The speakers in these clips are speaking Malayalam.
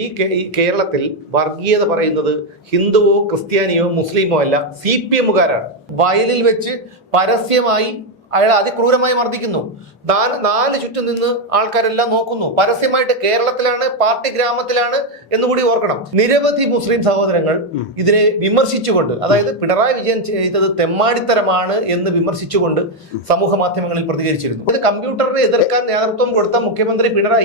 ഈ കേരളത്തിൽ വർഗീയത പറയുന്നത് ഹിന്ദുവോ ക്രിസ്ത്യാനിയോ മുസ്ലിമോ അല്ല, CPM-കാരാണ്. വയലിൽ വെച്ച് പരസ്യമായി അയാൾ അതിക്രൂരമായി മർദ്ദിക്കുന്നു. നാല് ചുറ്റും നിന്ന് ആൾക്കാരെല്ലാം നോക്കുന്നു. പരസ്യമായിട്ട് കേരളത്തിലാണ്, പാർട്ടി ഗ്രാമത്തിലാണ് എന്നുകൂടി ഓർക്കണം. നിരവധി മുസ്ലിം സഹോദരങ്ങൾ ഇതിനെ വിമർശിച്ചുകൊണ്ട്, അതായത് പിണറായി വിജയൻ ചെയ്തത് തെമ്മാടിത്തരമാണ് എന്ന് വിമർശിച്ചുകൊണ്ട് സമൂഹ മാധ്യമങ്ങളിൽ പ്രതികരിച്ചിരുന്നു. ഇത് കമ്പ്യൂട്ടറിനെ എതിർക്കാൻ നേതൃത്വം കൊടുത്ത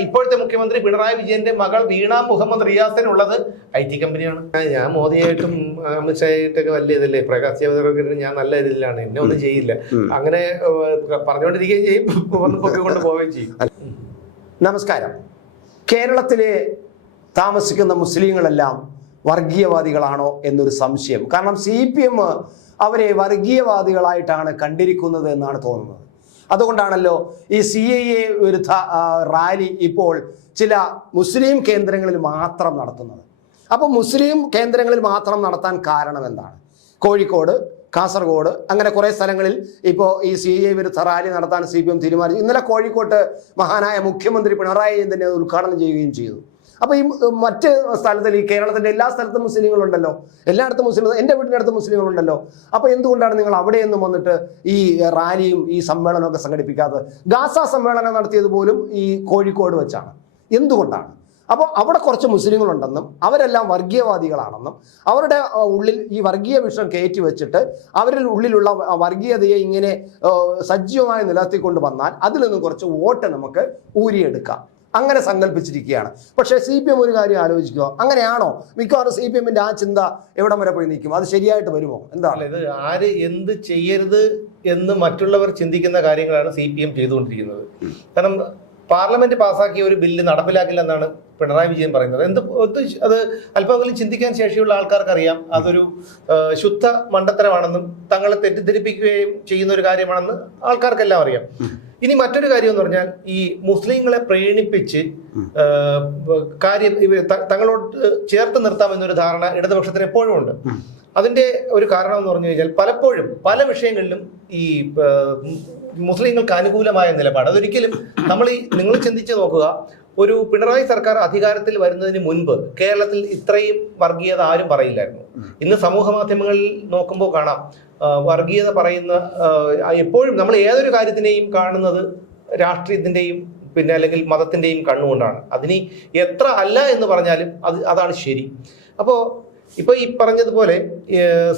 ഇപ്പോഴത്തെ മുഖ്യമന്ത്രി പിണറായി വിജയന്റെ മകൾ വീണ മുഹമ്മദ് റിയാസിനുള്ളത് IT കമ്പനിയാണ്. ഞാൻ മോദിയായിട്ടും അമിത്ഷായിട്ടൊക്കെ വലിയ ഇതല്ലേ, പ്രകാശ് ജാവദേക്കർ ഞാൻ നല്ല ഇതിലാണ്, എന്നെ ഒന്നും ചെയ്യില്ല, അങ്ങനെ പറഞ്ഞുകൊണ്ടിരിക്കുകയും ചെയ്യും, നമസ്കാരം. കേരളത്തിലെ താമസിക്കുന്ന മുസ്ലിങ്ങളെല്ലാം വർഗീയവാദികളാണോ എന്നൊരു സംശയം. കാരണം CPM അവരെ വർഗീയവാദികളായിട്ടാണ് കണ്ടിരിക്കുന്നത് എന്നാണ് തോന്നുന്നത്. അതുകൊണ്ടാണല്ലോ ഈ CAA വിരുദ്ധ റാലി ഇപ്പോൾ ചില മുസ്ലിം കേന്ദ്രങ്ങളിൽ മാത്രം നടത്തുന്നത്. അപ്പോൾ മുസ്ലിം കേന്ദ്രങ്ങളിൽ മാത്രം നടത്താൻ കാരണം എന്താണ്? കോഴിക്കോട്, കാസർഗോഡ് അങ്ങനെ കുറേ സ്ഥലങ്ങളിൽ ഇപ്പോൾ ഈ CAA വിരുദ്ധ റാലി നടത്താൻ CPM തീരുമാനിച്ചു. ഇന്നലെ കോഴിക്കോട്ട് മഹാനായ മുഖ്യമന്ത്രി പിണറായി വിജയൻ തന്നെ ഉദ്ഘാടനം ചെയ്യുകയും ചെയ്തു. അപ്പോൾ ഈ മറ്റ് സ്ഥലത്തിൽ, ഈ കേരളത്തിൻ്റെ എല്ലാ സ്ഥലത്തും മുസ്ലിങ്ങളുണ്ടല്ലോ, എല്ലായിടത്തും മുസ്ലിം, എൻ്റെ വീടിൻ്റെ അടുത്ത് മുസ്ലിങ്ങളുണ്ടല്ലോ. അപ്പോൾ എന്തുകൊണ്ടാണ് നിങ്ങൾ അവിടെയൊന്നും വന്നിട്ട് ഈ റാലിയും ഈ സമ്മേളനമൊക്കെ സംഘടിപ്പിക്കാത്തത്? ഗാസ സമ്മേളനം നടത്തിയത് പോലും ഈ കോഴിക്കോട് വെച്ചാണ്. എന്തുകൊണ്ടാണ്? അപ്പോൾ അവിടെ കുറച്ച് മുസ്ലിങ്ങളുണ്ടെന്നും അവരെല്ലാം വർഗീയവാദികളാണെന്നും അവരുടെ ഉള്ളിൽ ഈ വർഗീയ വിഷം കയറ്റി വെച്ചിട്ട് അവരിൽ ഉള്ളിലുള്ള വർഗീയതയെ ഇങ്ങനെ സജീവമായി നിലനിർത്തിക്കൊണ്ട് വന്നാൽ അതിൽ നിന്നും കുറച്ച് വോട്ട് നമുക്ക് ഊരിയെടുക്കാം, അങ്ങനെ സങ്കല്പിച്ചിരിക്കുകയാണ്. പക്ഷേ CPM ഒരു കാര്യം ആലോചിക്കുക, അങ്ങനെയാണോ? മിക്കവാറും CPM-ന്റെ ആ ചിന്ത എവിടം വരെ പോയി നിൽക്കും? അത് ശരിയായിട്ട് വരുമോ? എന്താണ് ഇത്? ആര് എന്ത് ചെയ്യരുത് എന്ന് മറ്റുള്ളവർ ചിന്തിക്കുന്ന കാര്യങ്ങളാണ് CPM ചെയ്തുകൊണ്ടിരിക്കുന്നത്. കാരണം പാർലമെന്റ് പാസ്സാക്കിയ ഒരു ബില്ല് നടപ്പിലാക്കില്ല എന്നാണ് പിണറായി വിജയൻ പറയുന്നത്. അത് അല്പമെങ്കിലും ചിന്തിക്കാൻ ശേഷിയുള്ള ആൾക്കാർക്കറിയാം അതൊരു ശുദ്ധ മണ്ടത്തരമാണെന്നും തങ്ങളെ തെറ്റിദ്ധരിപ്പിക്കുകയും ചെയ്യുന്ന ഒരു കാര്യമാണെന്ന് ആൾക്കാർക്കെല്ലാം അറിയാം. ഇനി മറ്റൊരു കാര്യം എന്ന് പറഞ്ഞാൽ, ഈ മുസ്ലിങ്ങളെ പ്രീണിപ്പിച്ച് തങ്ങളോട് ചേർത്ത് നിർത്താമെന്നൊരു ധാരണ ഇടതുപക്ഷത്തിന് എപ്പോഴും ഉണ്ട്. അതിന്റെ ഒരു കാരണം എന്ന് പറഞ്ഞു കഴിഞ്ഞാൽ, പലപ്പോഴും പല വിഷയങ്ങളിലും ഈ മുസ്ലിങ്ങൾക്ക് അനുകൂലമായ നിലപാട്, അതൊരിക്കലും നിങ്ങൾ ചിന്തിച്ച് നോക്കുക, ഒരു പിണറായി സർക്കാർ അധികാരത്തിൽ വരുന്നതിന് മുൻപ് കേരളത്തിൽ ഇത്രയും വർഗീയത ആരും പറയില്ലായിരുന്നു. ഇന്ന് സമൂഹ മാധ്യമങ്ങളിൽ നോക്കുമ്പോൾ കാണാം വർഗീയത പറയുന്ന, എപ്പോഴും നമ്മൾ ഏതൊരു കാര്യത്തിനെയും കാണുന്നത് രാഷ്ട്രീയത്തിന്റെയും പിന്നെ അല്ലെങ്കിൽ മതത്തിന്റെയും കണ്ണുകൊണ്ടാണ്. അതിന് എത്ര അല്ല എന്ന് പറഞ്ഞാലും അതാണ് ശരി. അപ്പോൾ ഇപ്പൊ ഈ പറഞ്ഞതുപോലെ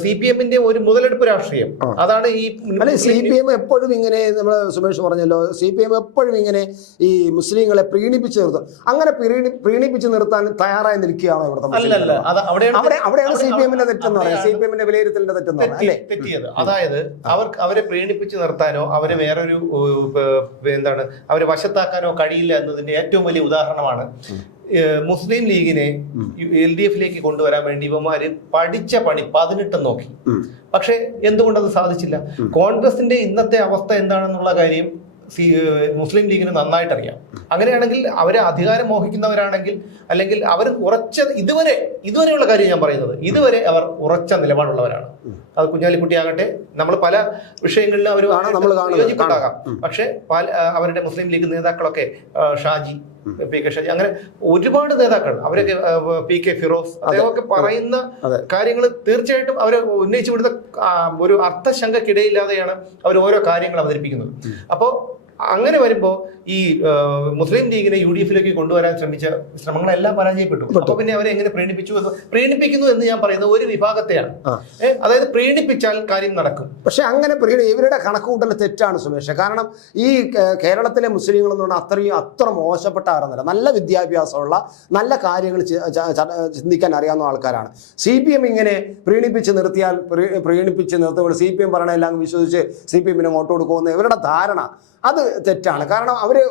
CPM-ന്റെ ഒരു മുതലെടുപ്പ് രാഷ്ട്രീയം, അതാണ് ഈ CPM എപ്പോഴും ഇങ്ങനെ, നമ്മൾ സുമേഷ് പറഞ്ഞല്ലോ, CPM എപ്പോഴും ഇങ്ങനെ ഈ മുസ്ലിങ്ങളെ പ്രീണിപ്പിച്ച് നിർത്തും. അങ്ങനെ പ്രീണിപ്പിച്ച് നിർത്താൻ തയ്യാറായി നിൽക്കുകയാണോ ഇവിടുത്തെ? അല്ലല്ല, അവിടെയാണ് CPM-ന്റെ തെറ്റെന്ന് പറയുന്നത്, CPM-ന്റെ വിലയിരുത്തലിന്റെ തെറ്റെന്ന് പറയുന്നത് തെറ്റിയത്. അതായത് അവരെ പ്രീണിപ്പിച്ച് നിർത്താനോ അവരെ വേറൊരു അവരെ വശത്താക്കാനോ കഴിയില്ല എന്നതിന്റെ ഏറ്റവും വലിയ ഉദാഹരണമാണ് മുസ്ലിം ലീഗിനെ LDF-ലേക്ക് കൊണ്ടുവരാൻ വേണ്ടി ഇവന്മാര് പഠിച്ച പണി 18 നോക്കി. പക്ഷെ എന്തുകൊണ്ടത് സാധിച്ചില്ല? കോൺഗ്രസിന്റെ ഇന്നത്തെ അവസ്ഥ എന്താണെന്നുള്ള കാര്യം മുസ്ലിം ലീഗിന് നന്നായിട്ട് അറിയാം. അങ്ങനെയാണെങ്കിൽ അവരെ അധികാരം മോഹിക്കുന്നവരാണെങ്കിൽ, അല്ലെങ്കിൽ അവർ ഇതുവരെയുള്ള കാര്യം ഞാൻ പറയുന്നത്, ഇതുവരെ അവർ ഉറച്ച നിലപാടുള്ളവരാണ്. അത് കുഞ്ഞാലിക്കുട്ടി ആകട്ടെ, നമ്മൾ പല വിഷയങ്ങളിലും അവർ യോജിപ്പുണ്ടാകാം. പക്ഷെ അവരുടെ മുസ്ലിം ലീഗ് നേതാക്കളൊക്കെ ഷാജി, PK ഷാജി, അങ്ങനെ ഒരുപാട് നേതാക്കൾ, അവരൊക്കെ PK ഫിറോസ്, അദ്ദേഹമൊക്കെ പറയുന്ന കാര്യങ്ങൾ തീർച്ചയായിട്ടും അവരെ ഉന്നയിച്ചു വിടുന്ന ഒരു അർത്ഥശങ്കക്കിടയില്ലാതെയാണ് അവർ ഓരോ കാര്യങ്ങൾ അവതരിപ്പിക്കുന്നത്. അപ്പോൾ അങ്ങനെ വരുമ്പോൾ ഈ മുസ്ലിം ലീഗിനെ UDF-ലേക്ക് കൊണ്ടുവരാൻ ശ്രമിച്ച ശ്രമങ്ങളെല്ലാം പരാജയപ്പെട്ടു. അപ്പൊ പിന്നെ അവരെ എങ്ങനെ പ്രീണിപ്പിക്കുന്നു എന്ന് ഞാൻ പറയുന്നത് ഒരു വിഭാഗത്തെയാണ്. അതായത് പ്രീണിപ്പിച്ചാൽ കാര്യം നടക്കും. പക്ഷെ അങ്ങനെ ഇവരുടെ കണക്കുകൂട്ടൽ തെറ്റാണ് സുമേഷ്. കാരണം ഈ കേരളത്തിലെ മുസ്ലിങ്ങൾ എന്ന് പറഞ്ഞാൽ അത്ര മോശപ്പെട്ട ആരെന്നല്ല, നല്ല വിദ്യാഭ്യാസമുള്ള, നല്ല കാര്യങ്ങൾ ചിന്തിക്കാൻ അറിയാവുന്ന ആൾക്കാരാണ്. CPM ഇങ്ങനെ പ്രീണിപ്പിച്ച് നിർത്തുമ്പോൾ CPM പറയണെല്ലാം വിശ്വസിച്ച് CPM-ന് വോട്ട് കൊടുക്കുമെന്ന് ഇവരുടെ ധാരണ അത് തെറ്റാണ്. കാരണം അവര്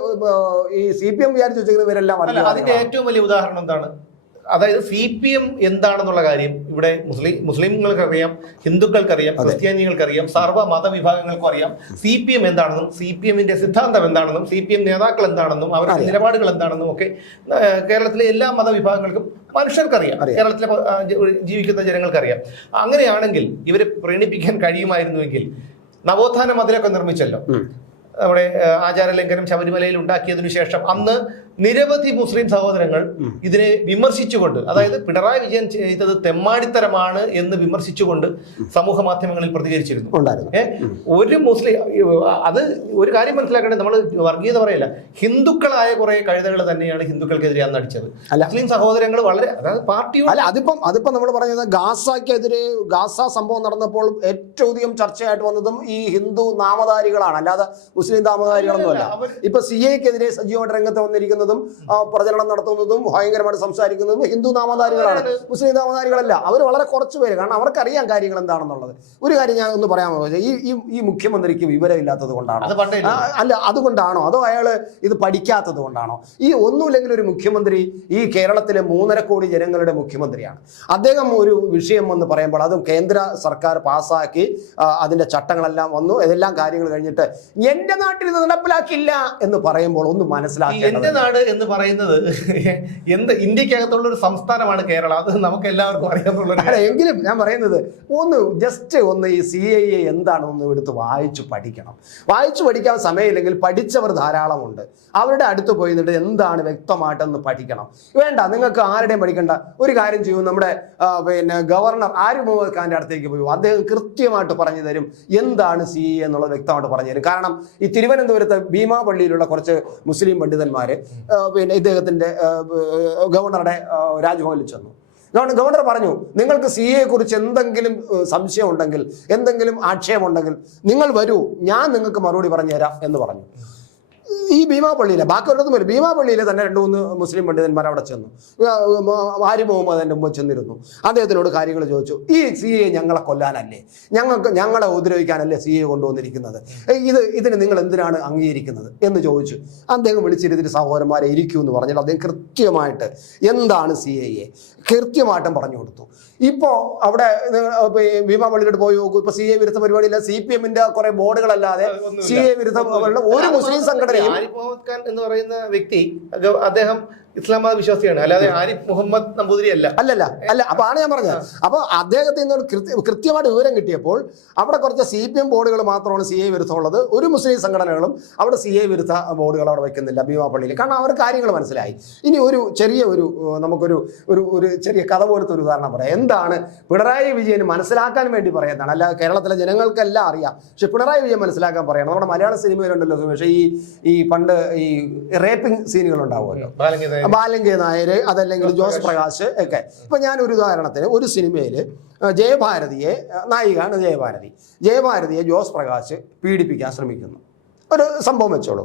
ഈ CPM വിചാരിച്ചു വെച്ചിരിക്കുന്ന ഇവരെല്ലാം അതിന്റെ ഏറ്റവും വലിയ ഉദാഹരണം എന്താണ്? അതായത് CPM എന്താണെന്നുള്ള കാര്യം ഇവിടെ മുസ്ലിങ്ങൾക്കറിയാം, ഹിന്ദുക്കൾക്കറിയാം, ക്രിസ്ത്യാനികൾക്കറിയാം, സർവ്വ മതവിഭാഗങ്ങൾക്കും അറിയാം CPM എന്താണെന്നും CPM-ന്റെ സിദ്ധാന്തം എന്താണെന്നും CPM നേതാക്കൾ എന്താണെന്നും അവരുടെ നിലപാടുകൾ എന്താണെന്നും ഒക്കെ കേരളത്തിലെ എല്ലാ മതവിഭാഗങ്ങൾക്കും മനുഷ്യർക്കറിയാം, കേരളത്തിലെ ജീവിക്കുന്ന ജനങ്ങൾക്കറിയാം. അങ്ങനെയാണെങ്കിൽ ഇവരെ പ്രീണിപ്പിക്കാൻ കഴിയുമായിരുന്നുവെങ്കിൽ നവോത്ഥാന മതിലൊക്കെ നിർമ്മിച്ചല്ലോ. നമ്മുടെ ആചാരലംഘനം ശബരിമലയിൽ ഉണ്ടാക്കിയതിനു ശേഷം അന്ന് നിരവധി മുസ്ലിം സഹോദരങ്ങൾ ഇതിനെ വിമർശിച്ചുകൊണ്ട്, അതായത് പിണറായി വിജയൻ ചെയ്തത് തെമ്മാടിത്തരമാണ് എന്ന് വിമർശിച്ചുകൊണ്ട് സമൂഹ മാധ്യമങ്ങളിൽ പ്രതികരിച്ചിരുന്നു. ഒരു മുസ്ലിം, അത് ഒരു കാര്യം മനസ്സിലാക്കേണ്ടത്, നമ്മൾ വർഗീയത പറയില്ല, ഹിന്ദുക്കളായ കുറെ കഴുതകൾ തന്നെയാണ് ഹിന്ദുക്കൾക്കെതിരെ അന്ന് അടിച്ചത്. മുസ്ലിം സഹോദരങ്ങൾ വളരെ, അതായത് പാർട്ടി അല്ല, അതിപ്പം നമ്മൾ പറഞ്ഞത് ഗാസയ്ക്കെതിരെ ഗാസ സംഭവം നടന്നപ്പോൾ ഏറ്റവും അധികം ചർച്ചയായിട്ട് വന്നതും ഈ ഹിന്ദു നാമധാരികളാണ്, അല്ലാതെ മുസ്ലിം നാമധാരികളൊന്നുമല്ല. ഇപ്പൊ CAക്കെതിരെ സജീവമായിട്ട് രംഗത്ത് വന്നിരിക്കുന്നതും പ്രചരണം നടത്തുന്നതും ഭയങ്കരമായിട്ട് സംസാരിക്കുന്നതും ഹിന്ദു നാമധാരികളാണ്, മുസ്ലിം നാമധാരികളല്ല. അവർ വളരെ കുറച്ച് പേര്, കാരണം അവർക്കറിയാം കാര്യങ്ങൾ എന്താണെന്നുള്ളത്. ഒരു കാര്യം ഞാൻ ഒന്ന് പറയാൻ പോകുന്നത്, ഈ മുഖ്യമന്ത്രിക്ക് വിവരമില്ലാത്തത് കൊണ്ടാണോ, അല്ല അതുകൊണ്ടാണോ, അതോ അയാള് ഇത് പഠിക്കാത്തത് കൊണ്ടാണോ? ഈ ഒന്നുമില്ലെങ്കിൽ ഒരു മുഖ്യമന്ത്രി ഈ കേരളത്തിലെ 3.5 കോടി ജനങ്ങളുടെ മുഖ്യമന്ത്രിയാണ്. അദ്ദേഹം ഒരു വിഷയം എന്ന് പറയുമ്പോൾ അതും കേന്ദ്ര സർക്കാർ പാസ്സാക്കി അതിന്റെ ചട്ടങ്ങളെല്ലാം വന്നു, ഇതെല്ലാം കാര്യങ്ങൾ കഴിഞ്ഞിട്ട് എന്റെ നാട്ടിൽ ഇത് നടപ്പിലാക്കില്ല എന്ന് പറയുമ്പോൾ ഒന്ന് മനസ്സിലാക്കി. എന്റെ നാട് എന്ന് പറയുന്നത് ഇന്ത്യക്കകത്തുള്ള ഒരു സംസ്ഥാനമാണ് കേരളം, അത് നമുക്ക് എല്ലാവർക്കും അറിയാവുന്ന. എങ്കിലും ഞാൻ പറയുന്നത് ജസ്റ്റ് ഈ CAA എന്താണെന്ന് എടുത്ത് വായിച്ചു പഠിക്കണം. വായിച്ചു പഠിക്കാൻ സമയമില്ലെങ്കിൽ പഠിച്ചവർ ധാരാളമുണ്ട്, അവരുടെ അടുത്ത് പോയി നിന്നിട്ട് എന്താണ് വ്യക്തമായിട്ടൊന്ന് പഠിക്കണം. വേണ്ട, നിങ്ങൾക്ക് ആരുടെയും പഠിക്കേണ്ട. ഒരു കാര്യം ചെയ്യും, നമ്മുടെ ഗവർണർ ആരിഫ് മുഹമ്മദ് ഖാന്റെ അടുത്തേക്ക് പോയി, അദ്ദേഹം കൃത്യമായിട്ട് പറഞ്ഞു തരും എന്താണ് CAA എന്നുള്ളത്, വ്യക്തമായിട്ട് പറഞ്ഞു തരും. കാരണം ഈ തിരുവനന്തപുരത്തെ ഭീമാപള്ളിയിലുള്ള കുറച്ച് മുസ്ലിം പണ്ഡിതന്മാര് ഇദ്ദേഹത്തിന്റെ ഗവർണറുടെ രാജ്ഭവനിൽ ചെന്നു. ഗവർണർ പറഞ്ഞു, നിങ്ങൾക്ക് CAയെ കുറിച്ച് എന്തെങ്കിലും സംശയം ഉണ്ടെങ്കിൽ, എന്തെങ്കിലും ആക്ഷേപമുണ്ടെങ്കിൽ നിങ്ങൾ വരൂ, ഞാൻ നിങ്ങൾക്ക് മറുപടി പറഞ്ഞു തരാം എന്ന് പറഞ്ഞു. ഈ ഭീമാപള്ളിയിലെ, ബാക്കി ഒരിടത്തും വരും, ഭീമാപള്ളിയിലെ തന്നെ 2-3 മുസ്ലിം പണ്ഡിതന്മാർ അവിടെ ചെന്നു. ആരിഫ് മുഹമ്മദിന്റെ മുമ്പ് ചെന്നിരുന്നു, അദ്ദേഹത്തിനോട് കാര്യങ്ങൾ ചോദിച്ചു. ഈ CA ഞങ്ങളെ കൊല്ലാനല്ലേ, ഞങ്ങളെ ഉപദ്രവിക്കാനല്ലേ CA കൊണ്ടുവന്നിരിക്കുന്നത്, ഇതിന് നിങ്ങൾ എന്തിനാണ് അംഗീകരിക്കുന്നത് എന്ന് ചോദിച്ചു. അദ്ദേഹം വിളിച്ചിരുത്തിട്ട് സഹോദരന്മാരെ ഇരിക്കൂ എന്ന് പറഞ്ഞിട്ട് അദ്ദേഹം കൃത്യമായിട്ട് എന്താണ് CAA കൃത്യമായിട്ടും പറഞ്ഞു കൊടുത്തു. ഇപ്പോൾ അവിടെ ഭീമാപള്ളിയിലോട്ട് പോയി നോക്കൂ, ഇപ്പൊ CA വിരുദ്ധ പരിപാടിയില്ല, CPMന്റെ കുറെ ബോർഡുകളല്ലാതെ CA വിരുദ്ധ ഒരു മുസ്ലിം സംഘടനയും. ആരിഫ് മുഹമ്മദ് ഖാൻ എന്ന് പറയുന്ന വ്യക്തി, അദ്ദേഹം ഇസ്ലാം മത വിശ്വാസിയാണ്, അല്ലാതെ ആരിഫ് മുഹമ്മദ് നമ്പൂതിരി അല്ല. അപ്പൊ ആണ് ഞാൻ പറഞ്ഞത്. അപ്പൊ അദ്ദേഹത്തിൽ നിന്ന് കൃത്യമായിട്ട് വിവരം കിട്ടിയപ്പോൾ അവിടെ കുറച്ച് CPM ബോർഡുകൾ മാത്രമാണ് CA വിരുദ്ധമുള്ളത്, ഒരു മുസ്ലിം സംഘടനകളും അവിടെ CA വിരുദ്ധ ബോർഡുകൾ അവിടെ വെക്കുന്നില്ല ഭീമാപള്ളിയിൽ. കാരണം അവർ കാര്യങ്ങൾ മനസ്സിലായി. ഇനി നമുക്കൊരു ചെറിയ കഥ പോലത്തെ ഒരു ഉദാഹരണം പറയാം. എന്താണ് പിണറായി വിജയന് മനസ്സിലാക്കാൻ വേണ്ടി പറയുന്നതാണ്, അല്ലാതെ കേരളത്തിലെ ജനങ്ങൾക്കെല്ലാം അറിയാം, പക്ഷെ പിണറായി വിജയൻ മനസ്സിലാക്കാൻ പറയണം. നമ്മുടെ മലയാള സിനിമയിലുണ്ടല്ലോ സുമേഷ്, ഈ പണ്ട് ഈ റേപ്പിംഗ് സീനുകൾ ഉണ്ടാവുമല്ലോ, ബാലങ്കേ നായർ, അതല്ലെങ്കിൽ ജോസ് പ്രകാശ് ഒക്കെ. ഇപ്പൊ ഞാൻ ഒരു ഉദാഹരണത്തിന്, ഒരു സിനിമയിൽ ജയഭാരതിയെ, നായികയാണ് ജയഭാരതിയെ ജോസ് പ്രകാശ് പീഡിപ്പിക്കാൻ ശ്രമിക്കുന്നു. ഒരു സംഭവം വെച്ചോളൂ.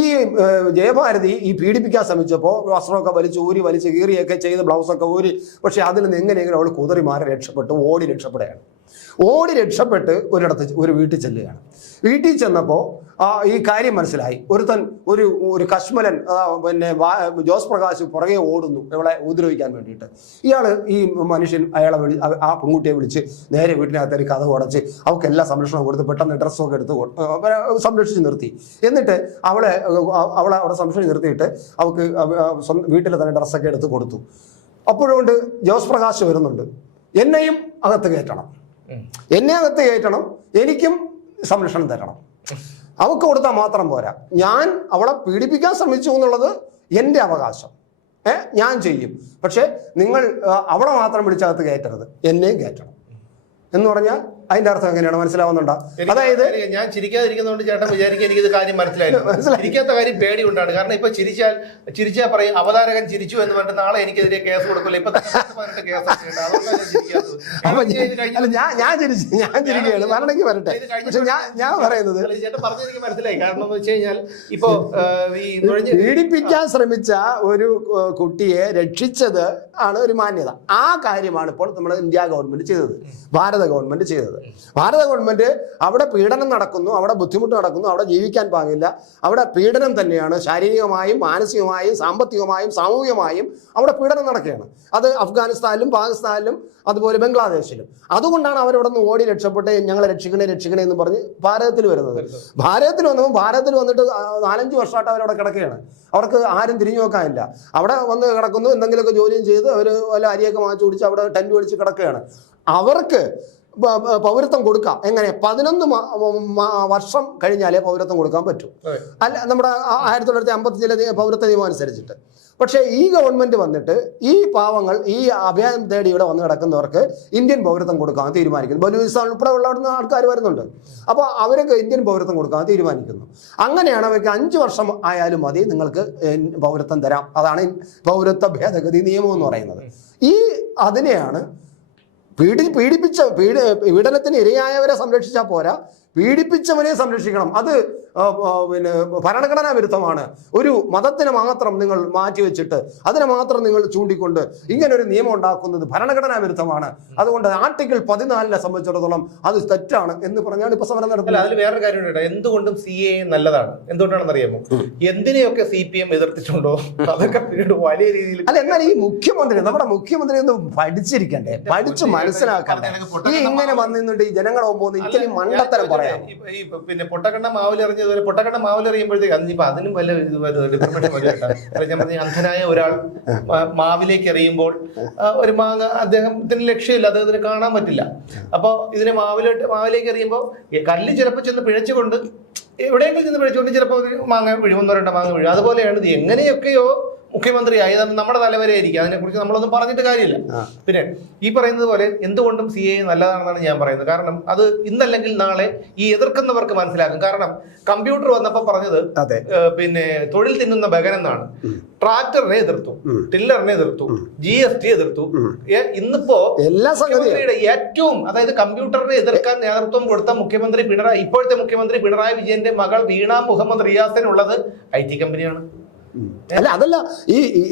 ഈ ജയഭാരതി ഈ പീഡിപ്പിക്കാൻ ശ്രമിച്ചപ്പോൾ വസ്ത്രമൊക്കെ വലിച്ച് കീറിയൊക്കെ ചെയ്ത് ബ്ലൗസൊക്കെ ഊരി, പക്ഷെ അതിൽ നിന്ന് എങ്ങനെയെങ്കിലും അവൾ കുതിറി മാറി രക്ഷപ്പെട്ട് ഓടി രക്ഷപ്പെട്ട് ഒരു വീട്ടിൽ ചെല്ലുകയാണ്. വീട്ടിൽ ചെന്നപ്പോൾ ഈ കാര്യം മനസ്സിലായി. ഒരു കശ്മലൻ ജോസ് പ്രകാശ് പുറകെ ഓടുന്നു ഇവളെ ഉപദ്രവിക്കാൻ വേണ്ടിയിട്ട്. ഈ മനുഷ്യൻ ആ പെൺകുട്ടിയെ വിളിച്ച് നേരെ വീട്ടിനകത്തേക്ക് കഥ ഉടച്ച് അവൾക്ക് എല്ലാ സംരക്ഷണവും കൊടുത്ത് പെട്ടെന്ന് ഡ്രസ്സൊക്കെ എടുത്ത് സംരക്ഷിച്ച് നിർത്തി. എന്നിട്ട് അവളെ അവിടെ സംരക്ഷിച്ച് നിർത്തിയിട്ട് അവൾക്ക് വീട്ടിലെ തന്നെ ഡ്രസ്സൊക്കെ എടുത്ത് കൊടുത്തു. അപ്പോഴുകൊണ്ട് ജോസ് പ്രകാശ് വരുന്നുണ്ട്, എന്നെയും അകത്ത് കയറ്റണം, എനിക്കും സംരക്ഷണം തരണം. അവൾക്ക് കൊടുത്താൽ മാത്രം പോരാ, ഞാൻ അവളെ പീഡിപ്പിക്കാൻ ശ്രമിച്ചു എന്നുള്ളത് എൻ്റെ അവകാശം, ഞാൻ ചെയ്യും. പക്ഷെ നിങ്ങൾ അവളെ മാത്രം പിടിച്ചകത്ത് കയറ്റരുത്, എന്നെയും കയറ്റണം എന്ന് പറഞ്ഞാൽ അതിന്റെ അർത്ഥം എങ്ങനെയാണ് മനസ്സിലാവുന്നുണ്ടോ? അതായത് ഞാൻ ചിരിക്കാതിരിക്കുന്നതുകൊണ്ട് ചേട്ടൻ വിചാരിക്കുക എനിക്കിത് കാര്യം മനസ്സിലായില്ല. ചിരിക്കാത്ത കാര്യം പേടി കൊണ്ടാണ്. കാരണം ഇപ്പൊ ചിരിച്ചാൽ പറയും അവതാരകൻ ചിരിച്ചു എന്ന് പറഞ്ഞിട്ട് നാളെ എനിക്കെതിരെ കേസ് കൊടുക്കില്ല. ഇപ്പൊ ഞാൻ ചിരിക്കുകയാണ്, മരണമെങ്കിൽ വരട്ടെ. പക്ഷെ ഞാൻ പറയുന്നത് ചേട്ടൻ പറഞ്ഞെനിക്ക് മനസ്സിലായി. കാരണം എന്ന് വെച്ച് കഴിഞ്ഞാൽ ഇപ്പോ പീഡിപ്പിക്കാൻ ശ്രമിച്ച ഒരു കുട്ടിയെ രക്ഷിച്ചത് ആണ് ഒരു മാന്യത. ആ കാര്യമാണ് ഇപ്പോൾ നമ്മുടെ ഇന്ത്യ ഗവൺമെന്റ് ചെയ്തത്, ഭാരത ഗവൺമെന്റ് ചെയ്തത്. ഭാരത ഗവൺമെന്റ് അവിടെ പീഡനം നടക്കുന്നു, അവിടെ ബുദ്ധിമുട്ട് നടക്കുന്നു, അവിടെ ജീവിക്കാൻ പാകില്ല, അവിടെ പീഡനം തന്നെയാണ്, ശാരീരികമായും മാനസികമായും സാമ്പത്തികമായും സാമൂഹികമായും അവിടെ പീഡനം നടക്കുകയാണ്. അത് അഫ്ഗാനിസ്ഥാനിലും പാകിസ്ഥാനിലും അതുപോലെ ബംഗ്ലാദേശിലും. അതുകൊണ്ടാണ് അവരവിടെ നിന്ന് ഓടി രക്ഷപ്പെട്ട് ഞങ്ങളെ രക്ഷിക്കണേ എന്ന് പറഞ്ഞ് ഭാരതത്തിൽ വരുന്നത്. ഭാരതത്തിൽ വന്നിട്ട് 4-5 വർഷമായിട്ട് അവരവിടെ കിടക്കുകയാണ്. അവർക്ക് ആരും തിരിഞ്ഞു നോക്കാനില്ല. അവിടെ വന്ന് കിടക്കുന്നു, എന്തെങ്കിലുമൊക്കെ ജോലിയും ചെയ്ത് അവർ വല്ല അരിയൊക്കെ വാങ്ങിച്ചു കുടിച്ച് അവിടെ ടെന്റ് പിടിച്ച് കിടക്കുകയാണ്. അവർക്ക് പൗരത്വം കൊടുക്കാം. എങ്ങനെ? 11 വർഷം കഴിഞ്ഞാലേ പൗരത്വം കൊടുക്കാൻ പറ്റൂ. അല്ല, നമ്മുടെ 1955 പൗരത്വ നിയമം അനുസരിച്ചിട്ട്. പക്ഷേ ഈ ഗവൺമെന്റ് വന്നിട്ട് ഈ പാവങ്ങൾ, ഈ അഭയം തേടി ഇവിടെ വന്ന് കിടക്കുന്നവർക്ക് ഇന്ത്യൻ പൗരത്വം കൊടുക്കാൻ തീരുമാനിക്കുന്നു. ബലൂചിസ്ഥാൻ ഉൾപ്പെടെ ഉള്ള അവിടുന്ന് ആൾക്കാർ വരുന്നുണ്ട്. അപ്പോൾ അവർക്ക് ഇന്ത്യൻ പൗരത്വം കൊടുക്കാൻ തീരുമാനിക്കുന്നു. അങ്ങനെയാണ് അവർക്ക് 5 വർഷം ആയാലും മതി, നിങ്ങൾക്ക് പൗരത്വം തരാം. അതാണ് പൗരത്വ ഭേദഗതി നിയമം എന്ന് പറയുന്നത്. അതിനെയാണ് പീഡനത്തിന് ഇരയായവരെ സംരക്ഷിച്ചാൽ പോരാ, പീഡിപ്പിച്ചവരെ സംരക്ഷിക്കണം. അത് പിന്നെ ഭരണഘടനാ വിരുദ്ധമാണ്. ഒരു മതത്തിനെ മാത്രം നിങ്ങൾ മാറ്റിവെച്ചിട്ട് അതിനെ മാത്രം നിങ്ങൾ ചൂണ്ടിക്കൊണ്ട് ഇങ്ങനെ ഒരു നിയമം ഉണ്ടാക്കുന്നത് ഭരണഘടനാ വിരുദ്ധമാണ്. അതുകൊണ്ട് ആർട്ടിക്കിൾ 14 സംബന്ധിച്ചിടത്തോളം അത് തെറ്റാണ് എന്ന് പറഞ്ഞാണ് ഇപ്പൊ സമരം നടത്തുന്നത്. അതിൽ വേറൊരു കാര്യമുണ്ട്. എന്തുകൊണ്ടും CAA നല്ലതാണ്. എന്തുകൊണ്ടാണെന്ന് അറിയാമോ? എന്തിനെയൊക്കെ CPM എതിർത്തിട്ടുണ്ടോ അതൊക്കെ പിന്നീട് വലിയ രീതിയിൽ. അല്ല, എന്നാൽ ഈ മുഖ്യമന്ത്രി, നമ്മുടെ മുഖ്യമന്ത്രി ഒന്ന് പഠിച്ചിരിക്കണ്ടേ, പഠിച്ച് മനസ്സിലാക്കണ്ടേ? ഈ ഇങ്ങനെ വന്നിട്ട് ഈ ജനങ്ങളെ പോകുന്ന ഇത്രയും മണ്ടത്തരം പറയാം. പിന്നെ പൊട്ടക്കണ്ണ മാവിലെറിഞ്ഞതുപോലെ പൊട്ടക്കണ്ണ മാവിലെറിയുമ്പോഴത്തേക്ക് അതിനിപ്പോ അതിനും വല്ല അന്ധനായ ഒരാൾ മാവിലേക്ക് എറിയുമ്പോൾ ഒരു മാങ്ങ അദ്ദേഹത്തിന് ലക്ഷ്യമില്ല, അദ്ദേഹത്തിന് കാണാൻ പറ്റില്ല. അപ്പൊ ഇതിനെ മാവിലേക്ക് എറിയുമ്പോൾ കല്ല് ചിലപ്പോൾ ചെന്ന് പിഴച്ചുകൊണ്ട് എവിടെയെങ്കിലും ചെന്ന് പിഴച്ചുകൊണ്ട് ചിലപ്പോൾ മാങ്ങ വീഴും, 1-2 മാങ്ങ വീഴും. അതുപോലെയാണ് ഇത്. എങ്ങനെയൊക്കെയോ മുഖ്യമന്ത്രിയായി നമ്മുടെ തലവരെ ആയിരിക്കും. അതിനെക്കുറിച്ച് നമ്മളൊന്നും പറഞ്ഞിട്ട് കാര്യമില്ല. പിന്നെ ഈ പറയുന്നത് പോലെ എന്തുകൊണ്ടും CAA നല്ലതാണെന്നാണ് ഞാൻ പറയുന്നത്. കാരണം അത് ഇന്നല്ലെങ്കിൽ നാളെ ഈ എതിർക്കുന്നവർക്ക് മനസ്സിലാക്കും. കാരണം കമ്പ്യൂട്ടർ വന്നപ്പോൾ പറഞ്ഞത് പിന്നെ തൊഴിൽ തിന്നുന്ന ബഗൻ എന്നാണ്. ട്രാക്ടറിനെ എതിർത്തു, ടില്ലറിനെ എതിർത്തു, GST എതിർത്തു. ഇന്നിപ്പോ മുഖ്യമന്ത്രിയുടെ ഏറ്റവും, അതായത് കമ്പ്യൂട്ടറിനെ എതിർക്കാൻ നേതൃത്വം കൊടുത്ത ഇപ്പോഴത്തെ മുഖ്യമന്ത്രി പിണറായി വിജയന്റെ മകൾ വീണ മുഹമ്മദ് റിയാസിനുള്ളത് IT കമ്പനിയാണ്. അല്ല, അതല്ല,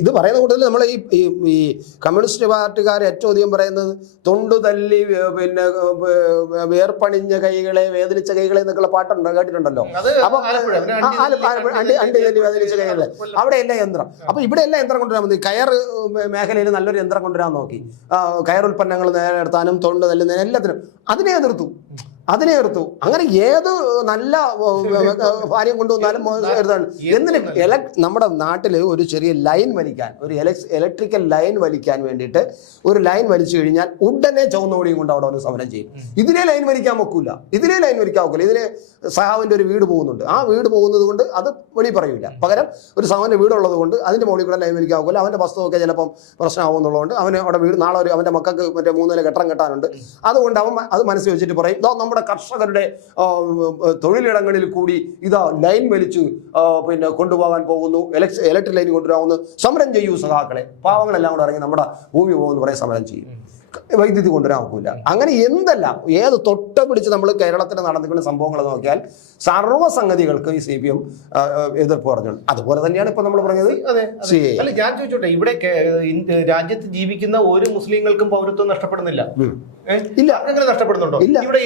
ഇത് പറയുന്ന കൂട്ടത്തിൽ നമ്മളെ ഈ കമ്മ്യൂണിസ്റ്റ് പാർട്ടിക്കാർ ഏറ്റവും അധികം പറയുന്നത് തൊണ്ടു തല്ലി പിന്നെ വേർപ്പണിഞ്ഞ കൈകളെ, വേദനിച്ച കൈകളെ എന്നൊക്കെയുള്ള പാട്ടുണ്ട്, കേട്ടിട്ടുണ്ടല്ലോ. അപ്പൊ അണ്ടി തല്ലി വേദനിച്ച കൈകളെ, അവിടെ എല്ലാ യന്ത്രം. അപ്പൊ ഇവിടെ എല്ലാ യന്ത്രം കൊണ്ടുവരാൻ മതി. കയർ മേഖലയിൽ നല്ലൊരു യന്ത്രം കൊണ്ടുവരാൻ നോക്കി, കയർ ഉൽപ്പന്നങ്ങൾ നേരെടുത്താനും തൊണ്ട് തല്ലുന്നതിനും എല്ലാത്തിനും അതിനെ എതിർത്തു. അങ്ങനെ ഏത് നല്ല കാര്യം കൊണ്ടുവന്നാലും എന്തിന് നമ്മുടെ നാട്ടിൽ ഒരു ചെറിയ ലൈൻ വലിക്കാൻ, ഒരു ഇലക്ട്രിക്കൽ ലൈൻ വലിക്കാൻ വേണ്ടിയിട്ട് ഒരു ലൈൻ വലിച്ചു കഴിഞ്ഞാൽ ഉടനെ ചുവന്നോടിയും കൊണ്ട് അവിടെ വന്ന് സമരം ചെയ്യും. ഇതിനെ ലൈൻ വലിക്കാൻ വെക്കൂല. ഇതിന് സഹാവിന്റെ ഒരു വീട് പോകുന്നുണ്ട്. ആ വീട് പോകുന്നത് കൊണ്ട് അത് വെളി പറയൂല. പകരം ഒരു സഹാവിന്റെ വീടുള്ളത് കൊണ്ട് അതിന്റെ മുകളിൽ കൂടെ ലൈൻ വലിക്കാൻ വെക്കൂല. അവന്റെ വസ്തുവൊക്കെ ചിലപ്പം പ്രശ്നമാകുന്നുള്ളതുകൊണ്ട് അവന് അവിടെ വീട് നാളെ അവന്റെ മക്കൾക്ക് മറ്റേ 3 നില കെട്ടം കെട്ടാനുണ്ട്. അതുകൊണ്ട് അവൻ അത് മനസ്സിൽ വെച്ചിട്ട് പറയും, നമ്മുടെ കർഷകരുടെ തൊഴിലിടങ്ങളിൽ കൂടി ഇതാ ലൈൻ വലിച്ച് പിന്നെ കൊണ്ടുപോകാൻ പോകുന്നു, ഇലക്ട്രിക് ലൈൻ കൊണ്ടുവരാവുന്നു, സമരം ചെയ്യൂ സഖാക്കളെ, പാവങ്ങളെല്ലാം കൂടെ ഇറങ്ങി നമ്മുടെ ഭൂമി പോകുമെന്ന് പറയാൻ സമരം ചെയ്യും. വൈദ്യുതി കൊണ്ടുവരാൻ ഒക്കില്ല. അങ്ങനെ എന്തെല്ലാം ഏത് തൊട്ട പിടിച്ച് നമ്മൾ കേരളത്തിൽ നടന്നിരിക്കുന്ന സംഭവങ്ങൾ നോക്കിയാൽ സർവ്വസംഗതികൾക്ക് ഈ CPM എതിർപ്പ് പറഞ്ഞുണ്ട്. അതുപോലെ തന്നെയാണ് ഇപ്പൊ നമ്മൾ പറഞ്ഞത്. അല്ല, ഞാൻ ചോദിച്ചോട്ടെ, ഇവിടെ രാജ്യത്ത് ജീവിക്കുന്ന ഒരു മുസ്ലിങ്ങൾക്കും പൗരത്വം നഷ്ടപ്പെടുന്നില്ല. ഇല്ല, അങ്ങനെ നഷ്ടപ്പെടുന്നുണ്ടോ? ഇവിടെ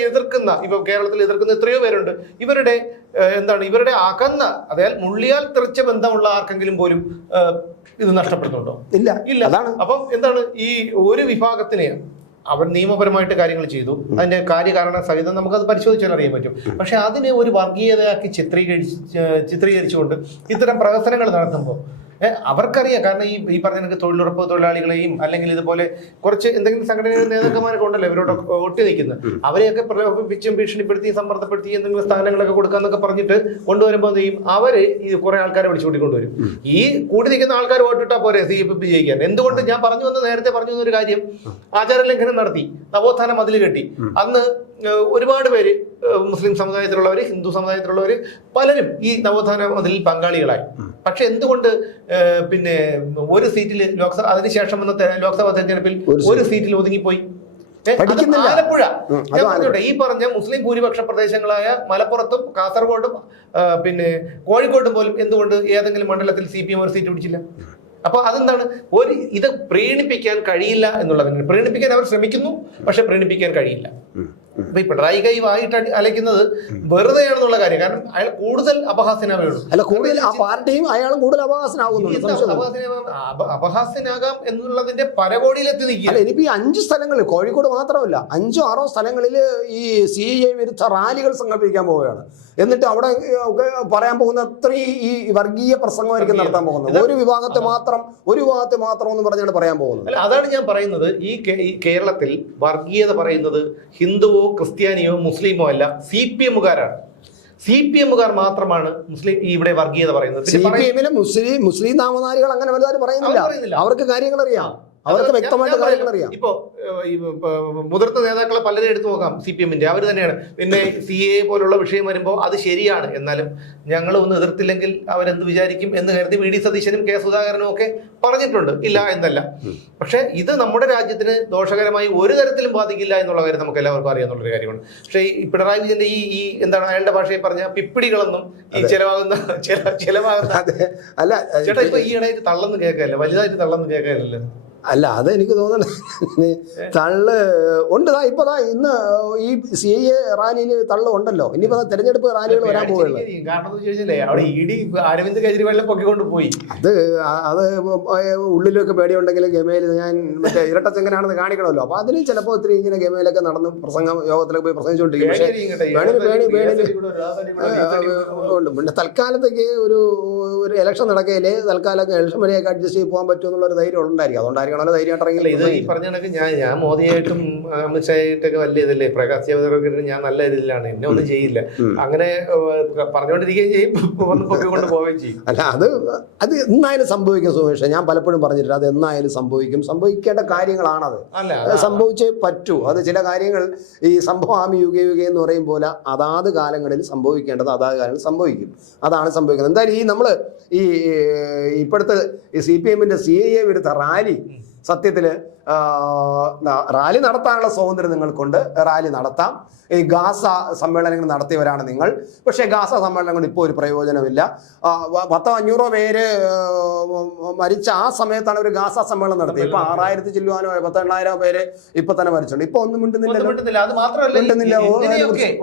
ഇപ്പൊ കേരളത്തിൽ എതിർക്കുന്ന എത്രയോ പേരുണ്ട്. ഇവരുടെ അകന്ന, അതായത് മുള്ളിയാൽ തെറിച്ച ബന്ധമുള്ള ആർക്കെങ്കിലും പോലും ഇത് നഷ്ടപ്പെടുന്നുണ്ടോ? ഇല്ല. അപ്പം എന്താണ് ഈ ഒരു വിഭാഗത്തിനെ അവർ നിയമപരമായിട്ട് കാര്യങ്ങൾ ചെയ്തു, അതിന്റെ കാര്യകാരണ സഹിതം നമുക്കത് പരിശോധിച്ചാൽ അറിയാൻ പറ്റും. പക്ഷെ അതിനെ ഒരു വർഗീയതയാക്കി ചിത്രീകരിച്ചുകൊണ്ട് ഇത്തരം പ്രവർത്തനങ്ങൾ നടത്തുമ്പോൾ അവർക്കറിയാം. കാരണം ഈ പറഞ്ഞ തൊഴിലുറപ്പ് തൊഴിലാളികളെയും അല്ലെങ്കിൽ ഇതുപോലെ കുറച്ച് എന്തെങ്കിലും സംഘടനയുടെ നേതാക്കന്മാരൊക്കെ ഉണ്ടല്ലോ ഇവരോട് ഒട്ടി നിൽക്കുന്നത്, അവരെയൊക്കെ പ്രലോഭിപ്പിച്ചും ഭീഷണിപ്പെടുത്തിയും സമ്മർദ്ദപ്പെടുത്തി എന്തെങ്കിലും സ്ഥാനങ്ങളൊക്കെ കൊടുക്കാന്നൊക്കെ പറഞ്ഞിട്ട് കൊണ്ടുവരുമ്പോൾ അവര് ഈ കുറെ ആൾക്കാരെ വിളിച്ചുകൂട്ടി കൊണ്ടുവരും. ഈ കൂടി നിൽക്കുന്ന ആൾക്കാർ വോട്ടിട്ടാ പോരെ CPM ജയിക്കാൻ. എന്തുകൊണ്ട് ഞാൻ നേരത്തെ പറഞ്ഞു വന്നൊരു കാര്യം, ആചാരലംഘനം നടത്തി, നവോത്ഥാന മതിൽ കെട്ടി. അന്ന് ഒരുപാട് പേര് മുസ്ലിം സമുദായത്തിലുള്ളവര്, ഹിന്ദു സമുദായത്തിലുള്ളവര് പലരും ഈ നവോത്ഥാന മതിലിൽ പങ്കാളികളായി. പക്ഷെ എന്തുകൊണ്ട് പിന്നെ ഒരു സീറ്റിൽ അതിനുശേഷം വന്ന ലോക്സഭാ തെരഞ്ഞെടുപ്പിൽ ഒരു സീറ്റിൽ ഒതുങ്ങിപ്പോയി? ആലപ്പുഴ. ഞാൻ പറഞ്ഞോട്ടെ, ഈ പറഞ്ഞ മുസ്ലിം ഭൂരിപക്ഷ പ്രദേശങ്ങളായ മലപ്പുറത്തും കാസർഗോഡും പിന്നെ കോഴിക്കോട്ടും പോലും എന്തുകൊണ്ട് ഏതെങ്കിലും മണ്ഡലത്തിൽ CPM ഒരു സീറ്റ് പിടിച്ചില്ല? അപ്പൊ അതെന്താണ്? ഇത് പ്രീണിപ്പിക്കാൻ കഴിയില്ല എന്നുള്ളതാണ്. പ്രീണിപ്പിക്കാൻ അവർ ശ്രമിക്കുന്നു, പക്ഷെ പ്രീണിപ്പിക്കാൻ കഴിയില്ല. അപ്പൊ ഈ പിണറായി കൈ വായിട്ട് അലയ്ക്കുന്നത് വെറുതെയാണെന്നുള്ള കാര്യം. കാരണം അയാൾ കൂടുതൽ അപഹാസ്യനാവേ ഉള്ളൂ. അല്ല, കൂടുതൽ ആ പാർട്ടിയും അയാളും കൂടുതൽ അപഹാസ്യനാകുന്നുണ്ട്. അപഹാസ്യനാകാം എന്നുള്ളതിന്റെ പരകോടിയിലെത്തി നിൽക്കുക. അല്ല, ഇനിയിപ്പോ ഈ 5 സ്ഥലങ്ങളിൽ, കോഴിക്കോട് മാത്രമല്ല 5-6 സ്ഥലങ്ങളിൽ ഈ CAA വിരുദ്ധ റാലികൾ സംഘടിപ്പിക്കാൻ പോവുകയാണ്. എന്നിട്ട് അവിടെ പറയാൻ പോകുന്ന അത്രയും ഈ വർഗീയ പ്രസംഗമായിരിക്കും നടത്താൻ പോകുന്നത്. ഒരു വിഭാഗത്തെ മാത്രം എന്ന് പറഞ്ഞാണ് പറയാൻ പോകുന്നത്. അല്ല, അതാണ് ഞാൻ പറയുന്നത്. ഈ കേരളത്തിൽ വർഗീയത പറയുന്നത് ഹിന്ദുവോ ക്രിസ്ത്യാനിയോ മുസ്ലിമോ അല്ല, CPM-കാരാണ്. CPM-കാർ മാത്രമാണ് ഇവിടെ വർഗീയത പറയുന്നത്. CPM-ലെ മുസ്ലിം നാമധാരികൾ അങ്ങനെ വലുതായിട്ട് പറയുന്നില്ല. അവർക്ക് കാര്യങ്ങൾ അറിയാം, അവർക്ക് വ്യക്തമായിട്ട് കാര്യങ്ങൾ അറിയാം. ഇപ്പോ മുതിർന്ന നേതാക്കളെ പലരെ എടുത്തു നോക്കാം CPM-ന്റെ, അവർ തന്നെയാണ്. പിന്നെ CAA പോലുള്ള വിഷയം വരുമ്പോൾ അത് ശരിയാണ്, എന്നാലും ഞങ്ങൾ ഒന്ന് എതിർത്തില്ലെങ്കിൽ അവരെന്ത് വിചാരിക്കും എന്ന് കരുതി VD സതീശനും K സുധാകരനും ഒക്കെ പറഞ്ഞിട്ടുണ്ട്, ഇല്ല എന്നല്ല. പക്ഷെ ഇത് നമ്മുടെ രാജ്യത്തിന് ദോഷകരമായി ഒരു തരത്തിലും ബാധിക്കില്ല എന്നുള്ള കാര്യം നമുക്ക് എല്ലാവർക്കും അറിയാവുന്നൊരു കാര്യമാണ്. പക്ഷേ ഈ പിണറായി വിജയന്റെ ഈ എന്താണ് അയാളുടെ ഭാഷയിൽ പറഞ്ഞ പിപ്പിടികളൊന്നും ഈ ചെലവാകുന്ന അല്ല ചേട്ടാ, ഇപ്പൊ ഈ ഇടയിൽ തള്ളന്ന് കേൾക്കാല്ല, വലുതായിട്ട് തള്ളന്ന് കേൾക്കാനല്ലോ. അല്ല, അത് എനിക്ക് തോന്നുന്നു തള്ള് ഉണ്ട്. ഇപ്പതാ ഇന്ന് ഈ CAA റാലിയിൽ തള്ളു ഉണ്ടല്ലോ. ഇനിയിപ്പോ തെരഞ്ഞെടുപ്പ് റാലികൾ വരാൻ പോവുകയുള്ളൂ. കാരണം അവിടെ ED അരവിന്ദ് കെജ്രിവാളിനെ പൊക്കിക്കൊണ്ട് പോയി. അത് ഉള്ളിലൊക്കെ പേടിയുണ്ടെങ്കിൽ ഗമയിൽ ഞാൻ മറ്റേ ഇരട്ടച്ചെങ്ങനാണെന്ന് കാണിക്കണമല്ലോ. അപ്പൊ അതിന് ചിലപ്പോൾ ഒത്തിരി ഇങ്ങനെ ഗമയിലൊക്കെ നടന്ന് യോഗത്തിലൊക്കെ പോയി പ്രസംഗിച്ചുകൊണ്ടിരിക്കും. പക്ഷേ പിന്നെ തൽക്കാലത്തേക്ക് ഒരു ഇലക്ഷൻ നടക്കുകയില്ലേ, തൽക്കാലം ഇലക്ഷൻ വരെയൊക്കെ അഡ്ജസ്റ്റ് ചെയ്ത് പോകാൻ പറ്റുമെന്നുള്ള ഒരു ധൈര്യം ഉണ്ടായിരിക്കും. അതുകൊണ്ടായിരിക്കും ധൈര്യമായിട്ടിറങ്ങില്ല. ഇത് ഈ പറഞ്ഞ കണക്ക് ഞാൻ മോദിയായിട്ടും അമിത്ഷായിട്ടൊക്കെ വലിയ ഇതല്ലേ, പ്രകാശ് ജാവദേക്കർ ഞാൻ നല്ല ഇതിലാണ്, എന്നെ ഒന്നും ചെയ്യില്ല, അങ്ങനെ പറഞ്ഞുകൊണ്ടിരിക്കുകയും ചെയ്യും, കൊണ്ട് പോവുകയും ചെയ്യും. അല്ല, അത് എന്നായാലും സംഭവിക്കും സുമേഷ്. ഞാൻ പലപ്പോഴും പറഞ്ഞിട്ടില്ല, അത് എന്നായാലും സംഭവിക്കേണ്ട കാര്യങ്ങളാണത്. സംഭവിച്ചേ പറ്റൂ. അത് ചില കാര്യങ്ങൾ ഈ സംഭവം യുഗേ എന്ന് പറയും പോലെ അതാത് കാലങ്ങളിൽ സംഭവിക്കേണ്ടത് അതാത് കാലങ്ങളിൽ സംഭവിക്കും. അതാണ് സംഭവിക്കുന്നത്. എന്തായാലും ഈ നമ്മൾ ഈ ഇപ്പോഴത്തെ CPM-ന്റെ CAA വിരുദ്ധ റാലി സത്യത്തിൽ റാലി നടത്താനുള്ള സ്വാതന്ത്ര്യം നിങ്ങൾക്കുണ്ട്, റാലി നടത്താം. ഈ ഗാസ സമ്മേളനങ്ങൾ നടത്തിയവരാണ് നിങ്ങൾ. പക്ഷേ ഗാസ സമ്മേളനം കൊണ്ട് ഇപ്പോൾ ഒരു പ്രയോജനമില്ല. 100-500 പേര് മരിച്ച ആ സമയത്താണ് ഒരു ഗാസ സമ്മേളനം നടത്തിയത്. ഇപ്പൊ 6000 ചില്ലുവാനോ 18,000 പേര് ഇപ്പൊ തന്നെ മരിച്ചിട്ടുണ്ട്. ഇപ്പൊ ഒന്നും മിണ്ടുന്നില്ല. അത് മാത്രമല്ല,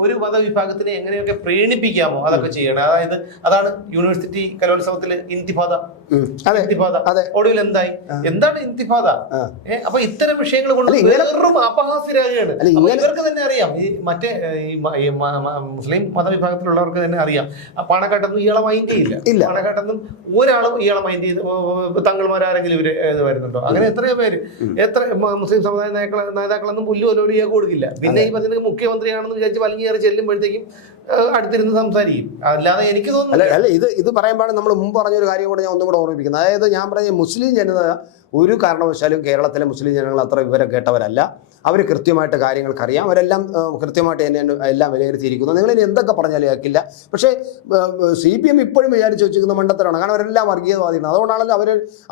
ഒരു മതവിഭാഗത്തിനെ എങ്ങനെയൊക്കെ പ്രീണിപ്പിക്കാമോ അതൊക്കെ ചെയ്യണം. അതായത് അതാണ് യൂണിവേഴ്സിറ്റി കലോത്സവത്തില് ഇന്തിഫാദ. ഒടുവിൽ എന്താണ് ഇന്തിഫാദ? അപ്പൊ ഇത്തരം വിഷയങ്ങൾ കൊണ്ട് വെറും അപഹാസ്യരാകുകയാണ്. ഇവർക്ക് തന്നെ അറിയാം, ഈ മറ്റേ മുസ്ലിം മതവിഭാഗത്തിലുള്ളവർക്ക് തന്നെ അറിയാം, പാണക്കാട്ടൊന്നും ഇയാളെ മൈൻഡ് ചെയ്യില്ല. പാണക്കാട്ടൊന്നും ഒരാളും ഇയാളെ മൈൻഡ് ചെയ്ത് തങ്ങൾമാരാരെങ്കിലും ഇവര് വരുന്നുണ്ടോ? അങ്ങനെ എത്രയോ പേര്, എത്ര മുസ്ലിം സമുദായ നേതാക്കളൊന്നും പുല്ല് ഒലോലിയാ കൊടുക്കില്ല. പിന്നെ ഈ പറഞ്ഞ മുഖ്യമന്ത്രിയാണെന്ന് വിചാരിച്ച് വലിഞ്ഞേറി ചെല്ലുമ്പോഴത്തേക്കും അടുത്തിരുന്ന് സംസാരിക്കും. അല്ലാതെ എനിക്ക് തോന്നുന്നു. അല്ല, ഇത് പറയുമ്പോഴാണ് നമ്മൾ മുമ്പ് പറഞ്ഞൊരു കാര്യം കൂടെ ഞാൻ ഒന്നും കൂടെ ഓർമ്മിപ്പിക്കുന്നത്. അതായത് ഞാൻ പറഞ്ഞ മുസ്ലിം ജനത ഒരു കാരണവശാലും കേരളത്തിലെ മുസ്ലിം ജനങ്ങൾ അത്ര വിവരം കേട്ടവരല്ല. അവർ കൃത്യമായിട്ട് കാര്യങ്ങൾക്കറിയാം. അവരെല്ലാം കൃത്യമായിട്ട് എന്നെ എല്ലാം വിലയിരുത്തിയിരിക്കുന്നു. നിങ്ങളിനി എന്തൊക്കെ പറഞ്ഞാലും കേൾക്കില്ല. പക്ഷേ CPM ഇപ്പോഴും വിചാരിച്ച് വെച്ചിരിക്കുന്ന മണ്ടത്തരമാണ്. കാരണം അവരെല്ലാം വർഗീയവാദികളാണ്. അതുകൊണ്ടാണല്ലോ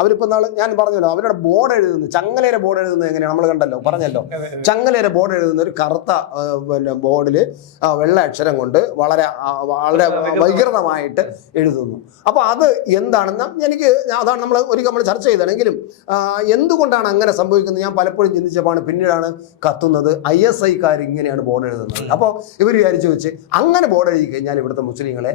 അവരിപ്പോൾ നാളെ ഞാൻ പറഞ്ഞല്ലോ, അവരുടെ ബോർഡ് എഴുതുന്നത്, ചങ്ങലേരെ ബോർഡ് എഴുതുന്നത് എങ്ങനെയാണ് നമ്മൾ കണ്ടല്ലോ, പറഞ്ഞല്ലോ. ചങ്ങലേരെ ബോർഡ് എഴുതുന്ന ഒരു കറുത്ത ബോർഡിൽ വെള്ള അക്ഷരം കൊണ്ട് വളരെ വൈകൃതമായിട്ട് എഴുതുന്നു. അപ്പോൾ അത് എന്താണെന്ന് അതാണ് നമ്മൾ ചർച്ച ചെയ്തതാണെങ്കിലും എന്തുകൊണ്ടാണ് അങ്ങനെ സംഭവിക്കുന്നത് ഞാൻ പലപ്പോഴും ചിന്തിച്ചപ്പോഴാണ് പിന്നീടാണ് കത്തുന്നത് ISI-കാർ ഇങ്ങനെയാണ് ബോർഡ് എഴുതുന്നത്. അപ്പോൾ ഇവർ വിചാരിച്ചു വെച്ച് അങ്ങനെ ബോർഡ് എഴുതി കഴിഞ്ഞാൽ ഇവിടുത്തെ മുസ്ലിങ്ങളെ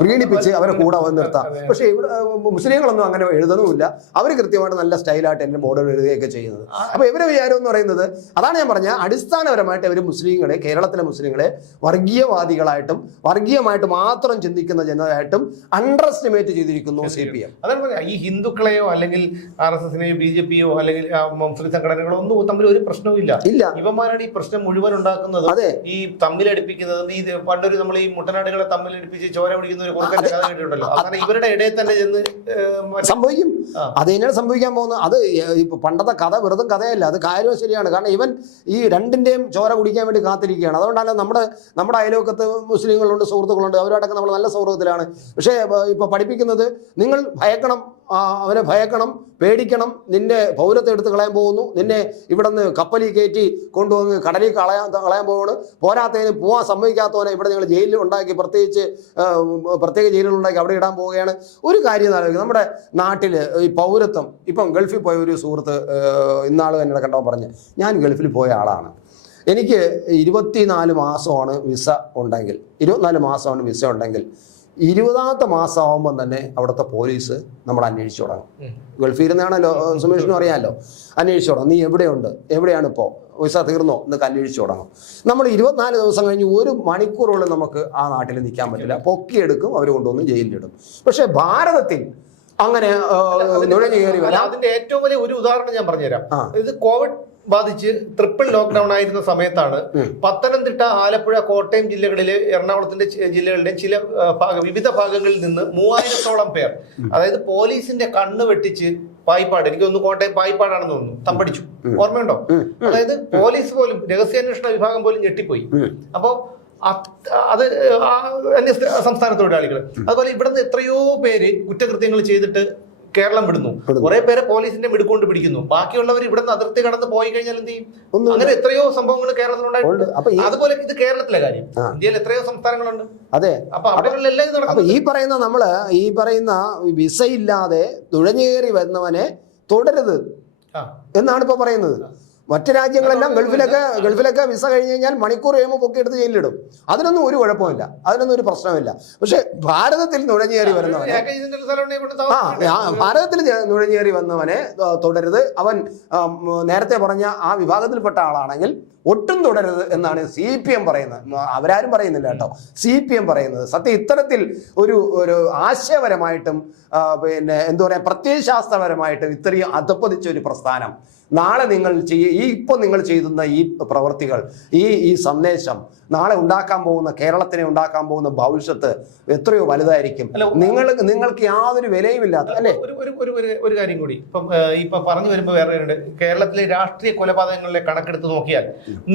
പ്രീണിപ്പിച്ച് അവരെ കൂടെ വന്ന് നിർത്താം. പക്ഷേ ഇവിടെ മുസ്ലിങ്ങളൊന്നും അങ്ങനെ എഴുതുന്നുമില്ല. അവർ കൃത്യമായിട്ട് നല്ല സ്റ്റൈലായിട്ട് എന്നെ ബോർഡ് എഴുതുകയൊക്കെ ചെയ്യുന്നത്. അപ്പോൾ ഇവരെ വിചാരം എന്ന് പറയുന്നത് അതാണ് ഞാൻ പറഞ്ഞ അടിസ്ഥാനപരമായിട്ട് അവർ മുസ്ലിങ്ങളെ, കേരളത്തിലെ മുസ്ലിങ്ങളെ വർഗീയവാദികളായിട്ടും വർഗീയമായിട്ട് മാത്രം ചിന്തിക്കുന്ന ജനതയായിട്ടും അണ്ടർ എസ്റ്റിമേറ്റ് ചെയ്തിരിക്കുന്നു CPM. അതാണ് ഈ ഹിന്ദുക്കളെയോ അല്ലെങ്കിൽ RSSനെയോ BJP-യോ അല്ലെങ്കിൽ മുസ്ലിം സംഘടനകളോ ഒന്നും തമ്മിൽ ഒരു പ്രശ്നവും ഇല്ല. ഇവന്മാരാണ് ഈ പ്രശ്നം മുഴുവൻ ഉണ്ടാക്കുന്നത്, ഈ തമ്മിലടിപ്പിക്കുന്നത്. ഈ പണ്ടൊരു നമ്മൾ ഈ മുട്ടനാടുകളെ തമ്മിലടിപ്പിച്ച് ചോര പിടിക്കുന്ന ഒരു കുറുക്കന്റെ കഥ കേട്ടിട്ടുണ്ടല്ലോ. അങ്ങനെ ഇവരുടെ ഇടയിൽ തന്നെ ചെന്ന് സംഭവിക്കും. അത് തന്നെയാണ് സംഭവിക്കാൻ പോകുന്നത്. അത് ഇപ്പൊ പണ്ടത്തെ കഥ വെറുതെ കഥയല്ല, അത് കാര്യവും ശരിയാണ്. കാരണം ഇവൻ ഈ രണ്ടിന്റെയും ചോര കുടിക്കാൻ വേണ്ടി കാത്തിരിക്കുകയാണ്. അതുകൊണ്ടാണ് നമ്മുടെ അയൽവക്കത്ത് മുസ്ലിങ്ങളുണ്ട്, സുഹൃത്തുക്കളുണ്ട്, അവരോടൊക്കെ നമ്മൾ നല്ല സൗഹൃദത്തിലാണ്. പക്ഷേ ഇപ്പൊ പഠിപ്പിക്കുന്നത് നിങ്ങൾ ഭയക്കണം, അവനെ ഭയക്കണം, പേടിക്കണം, നിന്റെ പൗരത്വം എടുത്ത് കളയാൻ പോകുന്നു, നിന്നെ ഇവിടെ നിന്ന് കപ്പലിൽ കയറ്റി കൊണ്ടുവന്ന് കടലിൽ കളയാൻ പോകുന്നു, പോരാത്തതിന് പോകാൻ സമ്മതിക്കാത്തവനെ ഇവിടെ നിങ്ങൾ ജയിലിൽ ഉണ്ടാക്കി, പ്രത്യേക ജയിലുകളുണ്ടാക്കി അവിടെ ഇടാൻ പോവുകയാണ്. ഒരു കാര്യം ആലോചിക്കുക, നമ്മുടെ നാട്ടിൽ ഈ പൗരത്വം ഇപ്പം ഗൾഫിൽ പോയ ഒരു സുഹൃത്ത് ഇന്നാളും എന്നോട് കണ്ടപ്പോൾ പറഞ്ഞ് ഞാൻ ഗൾഫിൽ പോയ ആളാണ്, എനിക്ക് 24 മാസമാണ് വിസ ഉണ്ടെങ്കിൽ 24 മാസമാണ് വിസ ഉണ്ടെങ്കിൽ 20ാമത്തെ മാസമാകുമ്പം തന്നെ അവിടുത്തെ പോലീസ് നമ്മൾ അന്വേഷിച്ചു തുടങ്ങും. ഗൾഫിൽ ഇരുന്നാണല്ലോ, സുമേഷിനും അറിയാമല്ലോ, അന്വേഷിച്ചു തുടങ്ങും. നീ എവിടെയുണ്ട്, എവിടെയാണ് ഇപ്പോൾ, വിസ തീർന്നോ എന്നൊക്കെ അന്വേഷിച്ചു തുടങ്ങും. നമ്മൾ 24 ദിവസം കഴിഞ്ഞ് 1 മണിക്കൂറുള്ളിൽ നമുക്ക് ആ നാട്ടിൽ നിൽക്കാൻ പറ്റില്ല. പൊക്കിയെടുക്കും, അവർ കൊണ്ടുവന്ന് ജയിലിലിടും. പക്ഷേ ഭാരതത്തിൽ അങ്ങനെ നുഴഞ്ഞു കയറി വരാം. അതിന്റെ ഏറ്റവും വലിയ ഒരു ഉദാഹരണം ഞാൻ പറഞ്ഞുതരാം. ഇത് കോവിഡ് ബാധിച്ച് ട്രിപ്പിൾ ലോക്ക്ഡൌൺ ആയിരുന്ന സമയത്താണ് പത്തനംതിട്ട, ആലപ്പുഴ, കോട്ടയം ജില്ലകളിലെ, എറണാകുളത്തിന്റെ ജില്ലകളുടെ ചില വിവിധ ഭാഗങ്ങളിൽ നിന്ന് 3000-ഓളം പേർ, അതായത് പോലീസിന്റെ കണ്ണ് വെട്ടിച്ച് പായിപ്പാട്, എനിക്ക് തോന്നുന്നു കോട്ടയം പായിപ്പാടാണെന്ന് തോന്നുന്നു, തമ്പടിച്ചു. ഓർമ്മയുണ്ടോ? അതായത് പോലീസ് പോലും, രഹസ്യാന്വേഷണ വിഭാഗം പോലും ഞെട്ടിപ്പോയി. അപ്പോ അത് അന്യ സംസ്ഥാന തൊഴിലാളികൾ. അതുപോലെ ഇവിടുന്ന് എത്രയോ പേര് കുറ്റകൃത്യങ്ങൾ ചെയ്തിട്ട് കേരളം വിടുന്നു. കുറെ പേരെ പോലീസിന്റെ മിടുക്കൊണ്ട് പിടിക്കുന്നു. ബാക്കിയുള്ളവർ ഇവിടുന്ന് അതിർത്തി കടന്ന് പോയി കഴിഞ്ഞാൽ എന്ത് ചെയ്യും? അങ്ങനെ എത്രയോ സംഭവങ്ങൾ കേരളത്തിലുണ്ടായിട്ടുണ്ട്. അതുപോലെ ഇത് കേരളത്തിലെ കാര്യം, ഇന്ത്യയിൽ എത്രയോ സംസ്ഥാനങ്ങളുണ്ട്. അതെ, അപ്പൊ അവിടെയെല്ലാം ഇത് നടക്കും. ഈ പറയുന്ന വിസ ഇല്ലാതെ നുഴഞ്ഞുകയറി വരുന്നവനെ തുടരുത് എന്നാണ് ഇപ്പൊ പറയുന്നത്. മറ്റു രാജ്യങ്ങളെല്ലാം ഗൾഫിലൊക്കെ വിസ കഴിഞ്ഞ് കഴിഞ്ഞാൽ മണിക്കൂർ കഴിയുമ്പോൾ പൊക്കിയെടുത്ത് ജയിലിലിടും. അതിനൊന്നും ഒരു കുഴപ്പമില്ല, അതിനൊന്നും ഒരു പ്രശ്നമില്ല. പക്ഷെ ഭാരതത്തിൽ നുഴഞ്ഞേറി വന്നവനെ തുടരുത്. അവൻ നേരത്തെ പറഞ്ഞ ആ വിഭാഗത്തിൽപ്പെട്ട ആളാണെങ്കിൽ ഒട്ടും തുടരുത് എന്നാണ് CPM പറയുന്നത്. അവരാരും പറയുന്നില്ല കേട്ടോ, CPM പറയുന്നത്. സത്യം ഇത്തരത്തിൽ ഒരു ആശയപരമായിട്ടും പിന്നെ എന്താ പറയുക, പ്രത്യയശാസ്ത്രപരമായിട്ടും ഇത്രയും അധപ്പതിച്ച ഒരു പ്രസ്ഥാനം നാളെ നിങ്ങൾ ഇപ്പോൾ നിങ്ങൾ ചെയ്യുന്ന ഈ പ്രവൃത്തികൾ, ഈ സന്ദേശം നാളെ കേരളത്തിനെ ഉണ്ടാക്കാൻ പോകുന്ന ഭവിഷ്യത്ത് എത്രയോ വലുതായിരിക്കും. നിങ്ങൾക്ക് യാതൊരു വിലയുമില്ലാത്ത അല്ലേ. ഒരു കാര്യം കൂടി ഇപ്പൊ പറഞ്ഞു വരുമ്പോൾ വേറെ കേരളത്തിലെ രാഷ്ട്രീയ കൊലപാതകങ്ങളിലെ കണക്കെടുത്ത് നോക്കിയാൽ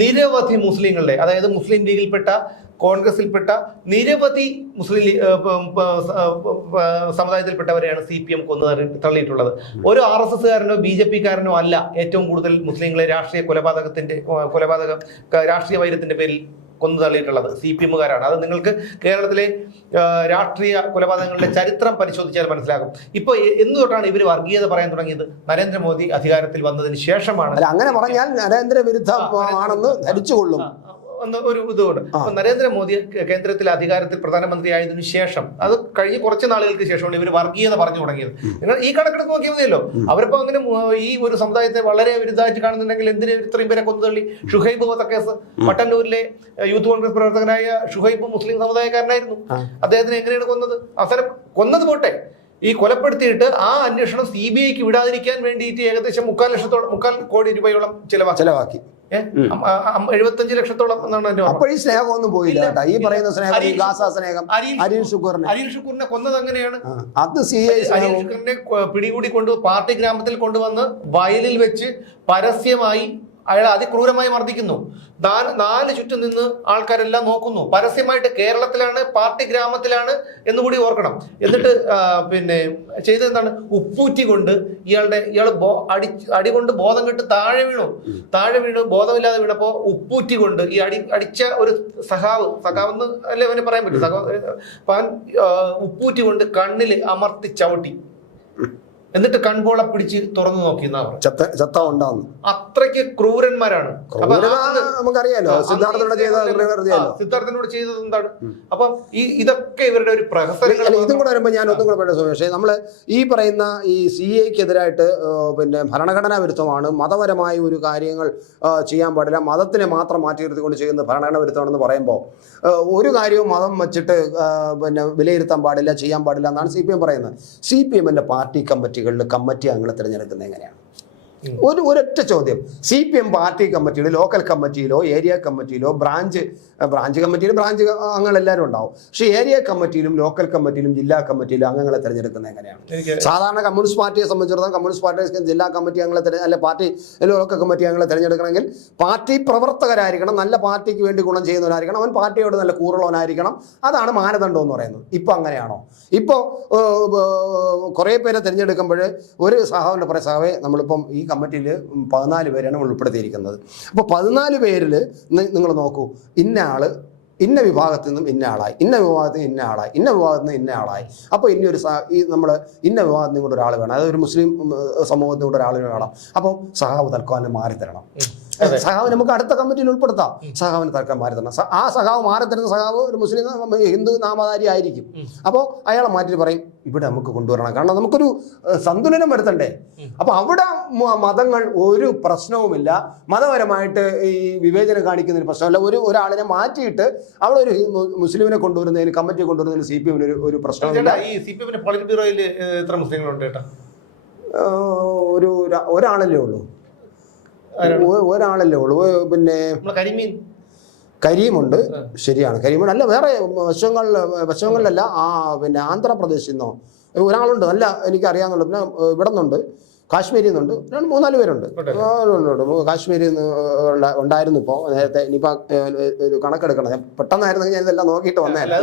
നിരവധി മുസ്ലിങ്ങളുടെ, അതായത് മുസ്ലിം ലീഗിൽപ്പെട്ട, കോൺഗ്രസിൽപ്പെട്ട നിരവധി മുസ്ലിം സമുദായത്തിൽപ്പെട്ടവരെയാണ് CPM കൊന്നു തള്ളിയിട്ടുള്ളത്. ഒരു RSSകാരനോ BJPക്കാരനോ അല്ല ഏറ്റവും കൂടുതൽ മുസ്ലിങ്ങളെ കൊലപാതക രാഷ്ട്രീയ വൈരത്തിന്റെ പേരിൽ കൊന്നു തള്ളിയിട്ടുള്ളത്, CPMകാരാണ്. അത് നിങ്ങൾക്ക് കേരളത്തിലെ രാഷ്ട്രീയ കൊലപാതകങ്ങളുടെ ചരിത്രം പരിശോധിച്ചാൽ മനസ്സിലാകും. ഇപ്പൊ എന്തുകൊണ്ടാണ് ഇവർ വർഗീയത പറയാൻ തുടങ്ങിയത്? നരേന്ദ്രമോദി അധികാരത്തിൽ വന്നതിന് ശേഷമാണ്. അങ്ങനെ പറഞ്ഞാൽ നരേന്ദ്ര വിരുദ്ധമാണെന്ന് ധരിച്ചുകൊള്ളും ഒരു ഇതുകൊണ്ട്. അപ്പൊ നരേന്ദ്രമോദി കേന്ദ്രത്തിൽ അധികാരത്തിൽ പ്രധാനമന്ത്രി ആയതിനു ശേഷം, അത് കഴിഞ്ഞ് കുറച്ച് നാളുകൾക്ക് ശേഷമാണ് ഇവർ വർഗീയത പറഞ്ഞു തുടങ്ങിയത്. നിങ്ങൾ ഈ കണക്കെടുത്ത് നോക്കിയാൽ മതിയല്ലോ. അവരിപ്പോ അങ്ങനെ ഈ ഒരു സമുദായത്തെ വളരെ വിരുദ്ധമായിട്ട് കാണുന്നുണ്ടെങ്കിൽ എന്തിന് ഇത്രയും പേരെ കൊന്നുതള്ളി? ഷുഹൈബ് വധക്കേസ്, മട്ടന്നൂരിലെ യൂത്ത് കോൺഗ്രസ് പ്രവർത്തകനായ ഷുഹൈബ് മുസ്ലിം സമുദായക്കാരനായിരുന്നു. അദ്ദേഹത്തിന് എങ്ങനെയാണ് കൊന്നത്? അവസരം കൊന്നത് പോട്ടെ, ഈ കൊലപ്പെടുത്തിയിട്ട് ആ അന്വേഷണം CBIക്ക് വിടാതിരിക്കാൻ വേണ്ടിയിട്ട് ഏകദേശം 3.25 കോടി രൂപയോളം ചിലവാക്കി. 75 ലക്ഷത്തോളം എന്നാണ്. അപ്പോൾ ഈ സ്നേഹമൊന്നും പോയില്ല. ഈ പറയുന്ന സ്നേഹം അരിൽ ഷുക്കൂറിനെ കൊന്നത് അങ്ങനെയാണ്. അത് അരിൽ ഷുക്കൂറിനെ പിടികൂടി പാർട്ടി ഗ്രാമത്തിൽ കൊണ്ടുവന്ന് വയലിൽ വെച്ച് പരസ്യമായി അയാൾ അതിക്രൂരമായി മർദ്ദിക്കുന്നു. 4 ചുറ്റും നിന്ന് ആൾക്കാരെല്ലാം നോക്കുന്നു. പരസ്യമായിട്ട് കേരളത്തിലാണ്, പാർട്ടി ഗ്രാമത്തിലാണ് എന്നുകൂടി ഓർക്കണം. എന്നിട്ട് പിന്നെ ചെയ്തത് എന്താണ്? ഉപ്പൂറ്റി കൊണ്ട് ഇയാൾ അടികൊണ്ട് ബോധം കെട്ട് താഴെ വീണു. ബോധമില്ലാതെ വീണപ്പോ ഉപ്പൂറ്റി കൊണ്ട് ഈ അടിച്ച ഒരു സഖാവെന്ന് അല്ലേ അവന് പറയാൻ പറ്റും, ഉപ്പൂറ്റി കൊണ്ട് കണ്ണില് അമർത്തി ചവിട്ടി. എന്നിട്ട് കൺപോള പിടിച്ച് തുറന്നു നോക്കി. അത്രയ്ക്ക് ക്രൂരന്മാരാണ്. നമുക്കറിയാലോ സിദ്ധാർത്ഥനോട് ചെയ്തത് എന്താണ്? അപ്പം ഇതൊക്കെ ഇവരുടെ ഒരു പ്രഹസനങ്ങൾ. ഇതും കൂടെ വരുമ്പോൾ ഞാൻ ഒന്നും കൂടെ പറയട്ടെ സുമേഷേ, നമ്മൾ ഈ പറയുന്ന ഈ CAക്കെതിരായിട്ട് പിന്നെ ഭരണഘടനാ വിരുദ്ധമാണ്, മതപരമായ ഒരു കാര്യങ്ങൾ ചെയ്യാൻ പാടില്ല, മതത്തിനെ മാത്രം മാറ്റി നിർത്തിക്കൊണ്ട് ചെയ്യുന്ന ഭരണഘടനാ വിരുദ്ധമാണെന്ന് പറയുമ്പോൾ ഒരു കാര്യവും മതം വെച്ചിട്ട് പിന്നെ വിലയിരുത്താൻ പാടില്ല, ചെയ്യാൻ പാടില്ല എന്നാണ് CPM പറയുന്നത്. CPMന്റെ പാർട്ടി കമ്മിറ്റി അംഗങ്ങളെ തിരഞ്ഞെടുക്കുന്നത് എങ്ങനെയാണ്? ഒരൊറ്റ ചോദ്യം. CPM പാർട്ടി കമ്മിറ്റിയിൽ, ലോക്കൽ കമ്മിറ്റിയിലോ ഏരിയ കമ്മിറ്റിയിലോ ബ്രാഞ്ച് കമ്മിറ്റിയിലും ബ്രാഞ്ച് അംഗങ്ങളെല്ലാവരും ഉണ്ടാവും. പക്ഷേ ഏരിയ കമ്മിറ്റിയിലും ലോക്കൽ കമ്മിറ്റിയിലും ജില്ലാ കമ്മിറ്റിയിലും അംഗങ്ങളെ തിരഞ്ഞെടുക്കുന്നത് എങ്ങനെയാണ്? സാധാരണ കമ്മ്യൂണിസ്റ്റ് പാർട്ടിയെ സംബന്ധിച്ചിടത്തോളം കമ്മ്യൂണിസ്റ്റ് പാർട്ടി ജില്ലാ കമ്മിറ്റി അംഗങ്ങളെ പാർട്ടി ലോക്കൽ കമ്മിറ്റി അംഗങ്ങളെ തിരഞ്ഞെടുക്കണമെങ്കിൽ പാർട്ടി പ്രവർത്തകരായിരിക്കണം, നല്ല പാർട്ടിക്ക് വേണ്ടി ഗുണം ചെയ്യുന്നവരായിരിക്കണം, അവൻ പാർട്ടിയോട് നല്ല കൂറുള്ളവനായിരിക്കണം. അതാണ് മാനദണ്ഡം എന്ന് പറയുന്നത്. ഇപ്പോൾ അങ്ങനെയാണോ? ഇപ്പോൾ കുറേ പേരെ തിരഞ്ഞെടുക്കുമ്പോൾ ഒരു സഹാവിൻ്റെ പറയുക, സഹാവേ നമ്മളിപ്പം ഈ കമ്മിറ്റിയിൽ 14 പേരാണ് ഉൾപ്പെടുത്തിയിരിക്കുന്നത്. അപ്പോൾ 14 പേരിൽ നിങ്ങൾ നോക്കൂ, ഇന്ന ആള് ഇന്ന വിഭാഗത്തിൽ നിന്നും ഇന്ന ആളായി, ഇന്ന വിഭാഗത്തിൽ ഇന്ന ആളായി, ഇന്ന വിഭാഗത്തിൽ നിന്ന് ഇന്ന ആളായി. അപ്പോൾ നമ്മൾ ഇന്ന വിഭാഗത്തിൽ നിന്നും കൂടെ ഒരാൾ വേണം, അതായത് ഒരു മുസ്ലിം സമൂഹത്തിൽ കൂടെ ഒരാൾ വേണം. അപ്പം സഹാബ് തൽക്കാലം മാറി തരണം. സഖാവ് നമുക്ക് അടുത്ത കമ്മിറ്റിയിൽ ഉൾപ്പെടുത്താം. സഖാവിന് തർക്കം മാറി തരണം. ആ സഖാവ് മാറി തരുന്ന സഖാവ് ഒരു മുസ്ലിം ഹിന്ദു നാമധാരി ആയിരിക്കും. അപ്പോൾ അയാളെ മാറ്റി പറയും ഇവിടെ നമുക്ക് കൊണ്ടുവരണം, കാരണം നമുക്കൊരു സന്തുലനം വരുത്തണ്ടേ. അപ്പൊ അവിടെ മതങ്ങൾ ഒരു പ്രശ്നവുമില്ല, മതപരമായിട്ട് ഈ വിവേചനം കാണിക്കുന്നതിന് പ്രശ്നമല്ല. ഒരാളിനെ മാറ്റിയിട്ട് അവിടെ ഒരു മുസ്ലിമിനെ കൊണ്ടുവരുന്നതിന്, കമ്മിറ്റി കൊണ്ടുവരുന്നതിന് CPM ഒരു പ്രശ്നമില്ല. ഈ CPM പോളിറ്റ് ബ്യൂറോയിൽ എത്ര മുസ്ലിങ്ങളുണ്ട് ചേട്ടാ? ഒരാളല്ലേ ഉള്ളൂ, ഒരാളല്ലേ ഉള്ളൂ. പിന്നെ കരീമുണ്ട്, ശരിയാണ്, കരീമുണ്ട്. അല്ല, വേറെ വശങ്ങളിലല്ല, പിന്നെ ആന്ധ്രാപ്രദേശിൽ നിന്നോ ഒരാളുണ്ട്, നല്ല എനിക്കറിയാവുന്നുള്ളൂ. പിന്നെ ഇവിടെ നിന്നുണ്ട്, കാശ്മീരിൽ നിന്നുണ്ട്, 3-4 പേരുണ്ട്. കാശ്മീരിൽ നിന്ന് ഉണ്ടായിരുന്നു. ഇപ്പോൾ നേരത്തെ ഇനിയിപ്പോൾ ഒരു കണക്കെടുക്കണം, ഞാൻ പെട്ടെന്നായിരുന്നെങ്കിൽ ഞാൻ ഇതെല്ലാം നോക്കിയിട്ട് വന്നതല്ല.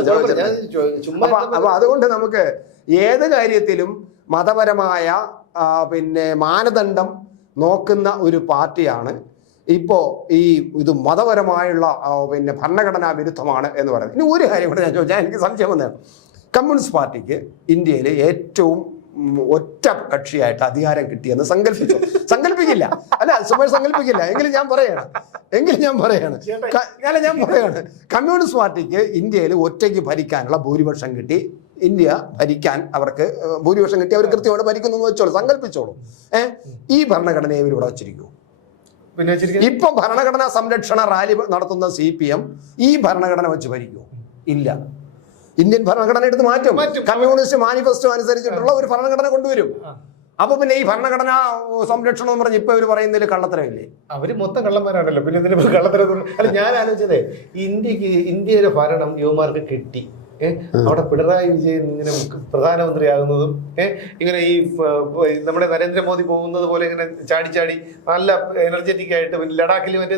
അപ്പൊ അതുകൊണ്ട് നമുക്ക് ഏത് കാര്യത്തിലും മതപരമായ പിന്നെ മാനദണ്ഡം നോക്കുന്ന ഒരു പാർട്ടിയാണ് ഇപ്പോൾ ഇത് മതപരമായുള്ള പിന്നെ ഭരണഘടനാ വിരുദ്ധമാണ് എന്ന് പറയുന്നത്. ഇനി ഒരു കാര്യം കൂടെ ഞാൻ ചോദിച്ചാൽ എനിക്ക് സംശയം വന്നതാണ്. കമ്മ്യൂണിസ്റ്റ് പാർട്ടിക്ക് ഇന്ത്യയിൽ ഏറ്റവും ഒറ്റ കക്ഷിയായിട്ട് അധികാരം കിട്ടിയെന്ന് സങ്കല്പിക്കില്ല. അല്ല, സുമേഷ് സങ്കല്പിക്കില്ല. എങ്കിലും ഞാൻ പറയാണ് കമ്മ്യൂണിസ്റ്റ് പാർട്ടിക്ക് ഇന്ത്യയിൽ ഒറ്റയ്ക്ക് ഭരിക്കാനുള്ള ഭൂരിപക്ഷം കിട്ടി. ഇന്ത്യ ഭരിക്കാൻ അവർക്ക് ഭൂരിപക്ഷം കിട്ടി, അവർ കൃത്യമായിട്ട് ഭരിക്കുന്നു എന്ന് വെച്ചോളൂ, സങ്കല്പിച്ചോളൂ. ഈ ഭരണഘടനയെ ഇവരിവിടെ വച്ചിരിക്കൂ. ഇപ്പൊ ഭരണഘടനാ സംരക്ഷണ റാലി നടത്തുന്ന CPM ഈ ഭരണഘടന വെച്ച് ഭരിക്കുമോ? ഇല്ല. ഇന്ത്യൻ ഭരണഘടന എടുത്ത് മാറ്റും. കമ്മ്യൂണിസ്റ്റ് മാനിഫെസ്റ്റോ അനുസരിച്ചിട്ടുള്ള ഒരു ഭരണഘടന കൊണ്ടുവരും. അപ്പൊ പിന്നെ ഈ ഭരണഘടനാ സംരക്ഷണം എന്ന് പറഞ്ഞ് ഇപ്പൊ ഇവര് പറയുന്നതിൽ കള്ളത്തരമില്ലേ? അവര് മൊത്തം കള്ളന്മാരാണല്ലോ, പിന്നെ ഇതിന് കള്ളത്തരം. അല്ല, ഞാൻ ആലോചിച്ചതേ, ഇന്ത്യയുടെ ഭരണം യുവമാർക്ക് കിട്ടി. അവിടെ പിണറായി വിജയൻ ഇങ്ങനെ പ്രധാനമന്ത്രിയാകുന്നതും ഇങ്ങനെ ഈ നമ്മുടെ നരേന്ദ്രമോദി പോകുന്നത് പോലെ ഇങ്ങനെ ചാടി നല്ല എനർജറ്റിക് ആയിട്ട് ലഡാക്കിൽ മറ്റേ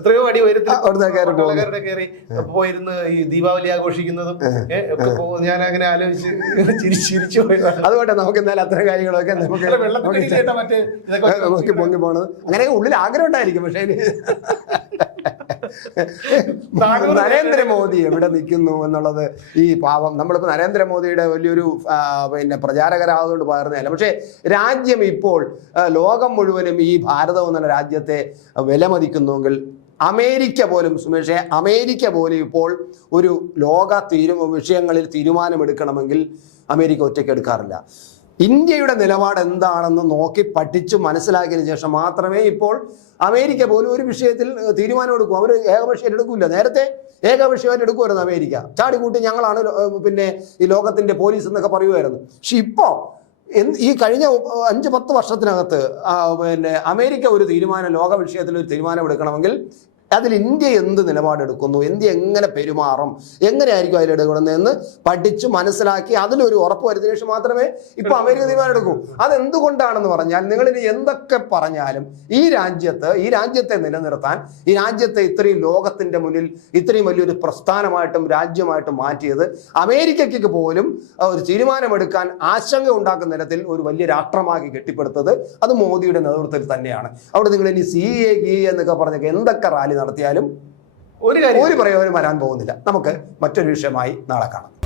എത്രയോ അടി ഉയരത്തിൽക്കാരുടെ കയറി പോയിരുന്ന് ഈ ദീപാവലി ആഘോഷിക്കുന്നതും ഞാൻ അങ്ങനെ ആലോചിച്ച് ചിരിച്ചു പോയതാണ്. അതുകൊണ്ട് നമുക്ക് എന്തായാലും അത്തരം കാര്യങ്ങളൊക്കെ നോക്കി പൊങ്ങി പോണത് അങ്ങനെ ഉള്ളിൽ ആഗ്രഹം ഉണ്ടായിരിക്കും. പക്ഷേ നരേന്ദ്രമോദി എവിടെ നിൽക്കുന്നു എന്നുള്ളത് ഈ പാവം, നമ്മളിപ്പോൾ നരേന്ദ്രമോദിയുടെ വലിയൊരു പിന്നെ പ്രചാരകരാകുന്നതുകൊണ്ട് പറയുന്നതല്ല. പക്ഷേ രാജ്യം ഇപ്പോൾ ലോകം മുഴുവനും ഈ ഭാരതം എന്നുള്ള രാജ്യത്തെ വിലമതിക്കുന്നുവെങ്കിൽ അമേരിക്ക പോലും, സുമേഷേ, അമേരിക്ക പോലും ഇപ്പോൾ ഒരു ലോക വിഷയങ്ങളിൽ തീരുമാനമെടുക്കണമെങ്കിൽ അമേരിക്ക ഒറ്റയ്ക്ക് എടുക്കാറില്ല. ഇന്ത്യയുടെ നിലപാട് എന്താണെന്ന് നോക്കി പഠിച്ചു മനസ്സിലാക്കിയതിനു ശേഷം മാത്രമേ ഇപ്പോൾ അമേരിക്ക പോലും ഒരു വിഷയത്തിൽ തീരുമാനമെടുക്കൂ. അവർ ഏകപക്ഷീയമായിട്ട് എടുക്കില്ല. നേരത്തെ ഏകപക്ഷീയമായിട്ട് എടുക്കുമായിരുന്നു അമേരിക്ക. ചാടിക്കൂട്ടി ഞങ്ങളാണ് പിന്നെ ഈ ലോകത്തിന്റെ പോലീസ് എന്നൊക്കെ പറയുമായിരുന്നു. പക്ഷെ ഇപ്പോൾ ഈ കഴിഞ്ഞ 5-10 വർഷത്തിനകത്ത് പിന്നെ അമേരിക്ക ഒരു ലോക വിഷയത്തിൽ ഒരു തീരുമാനം എടുക്കണമെങ്കിൽ അതിൽ ഇന്ത്യ എന്ത് നിലപാടെടുക്കുന്നു, ഇന്ത്യ എങ്ങനെ പെരുമാറും, എങ്ങനെയായിരിക്കും അതിലെടുക്കണമെന്ന് പഠിച്ച് മനസ്സിലാക്കി അതിലൊരു ഉറപ്പ് വരുത്തിയ ശേഷം മാത്രമേ ഇപ്പോൾ അമേരിക്ക തീരുമാനം എടുക്കൂ. അതെന്തുകൊണ്ടാണെന്ന് പറഞ്ഞാൽ, നിങ്ങളിനി എന്തൊക്കെ പറഞ്ഞാലും ഈ രാജ്യത്തെ നിലനിർത്താൻ, ഈ രാജ്യത്തെ ഇത്രയും ലോകത്തിന്റെ മുന്നിൽ ഇത്രയും വലിയൊരു പ്രസ്ഥാനമായിട്ടും രാജ്യമായിട്ടും മാറ്റിയത് അമേരിക്കയ്ക്ക് പോലും ഒരു തീരുമാനമെടുക്കാൻ ആശങ്ക ഉണ്ടാക്കുന്ന തരത്തിൽ ഒരു വലിയ രാഷ്ട്രമാക്കി കെട്ടിപ്പടുത്തത് അത് മോദിയുടെ നേതൃത്വത്തിൽ തന്നെയാണ്. അവിടെ നിങ്ങൾ ഇനി CA എന്നൊക്കെ പറഞ്ഞൊക്കെ എന്തൊക്കെ റാലി നടത്തിയാലും ഒരു പ്രയോജനം വരാൻ പോകുന്നില്ല. നമുക്ക് മറ്റൊരു വിഷയമായി നാളെ കാണാം.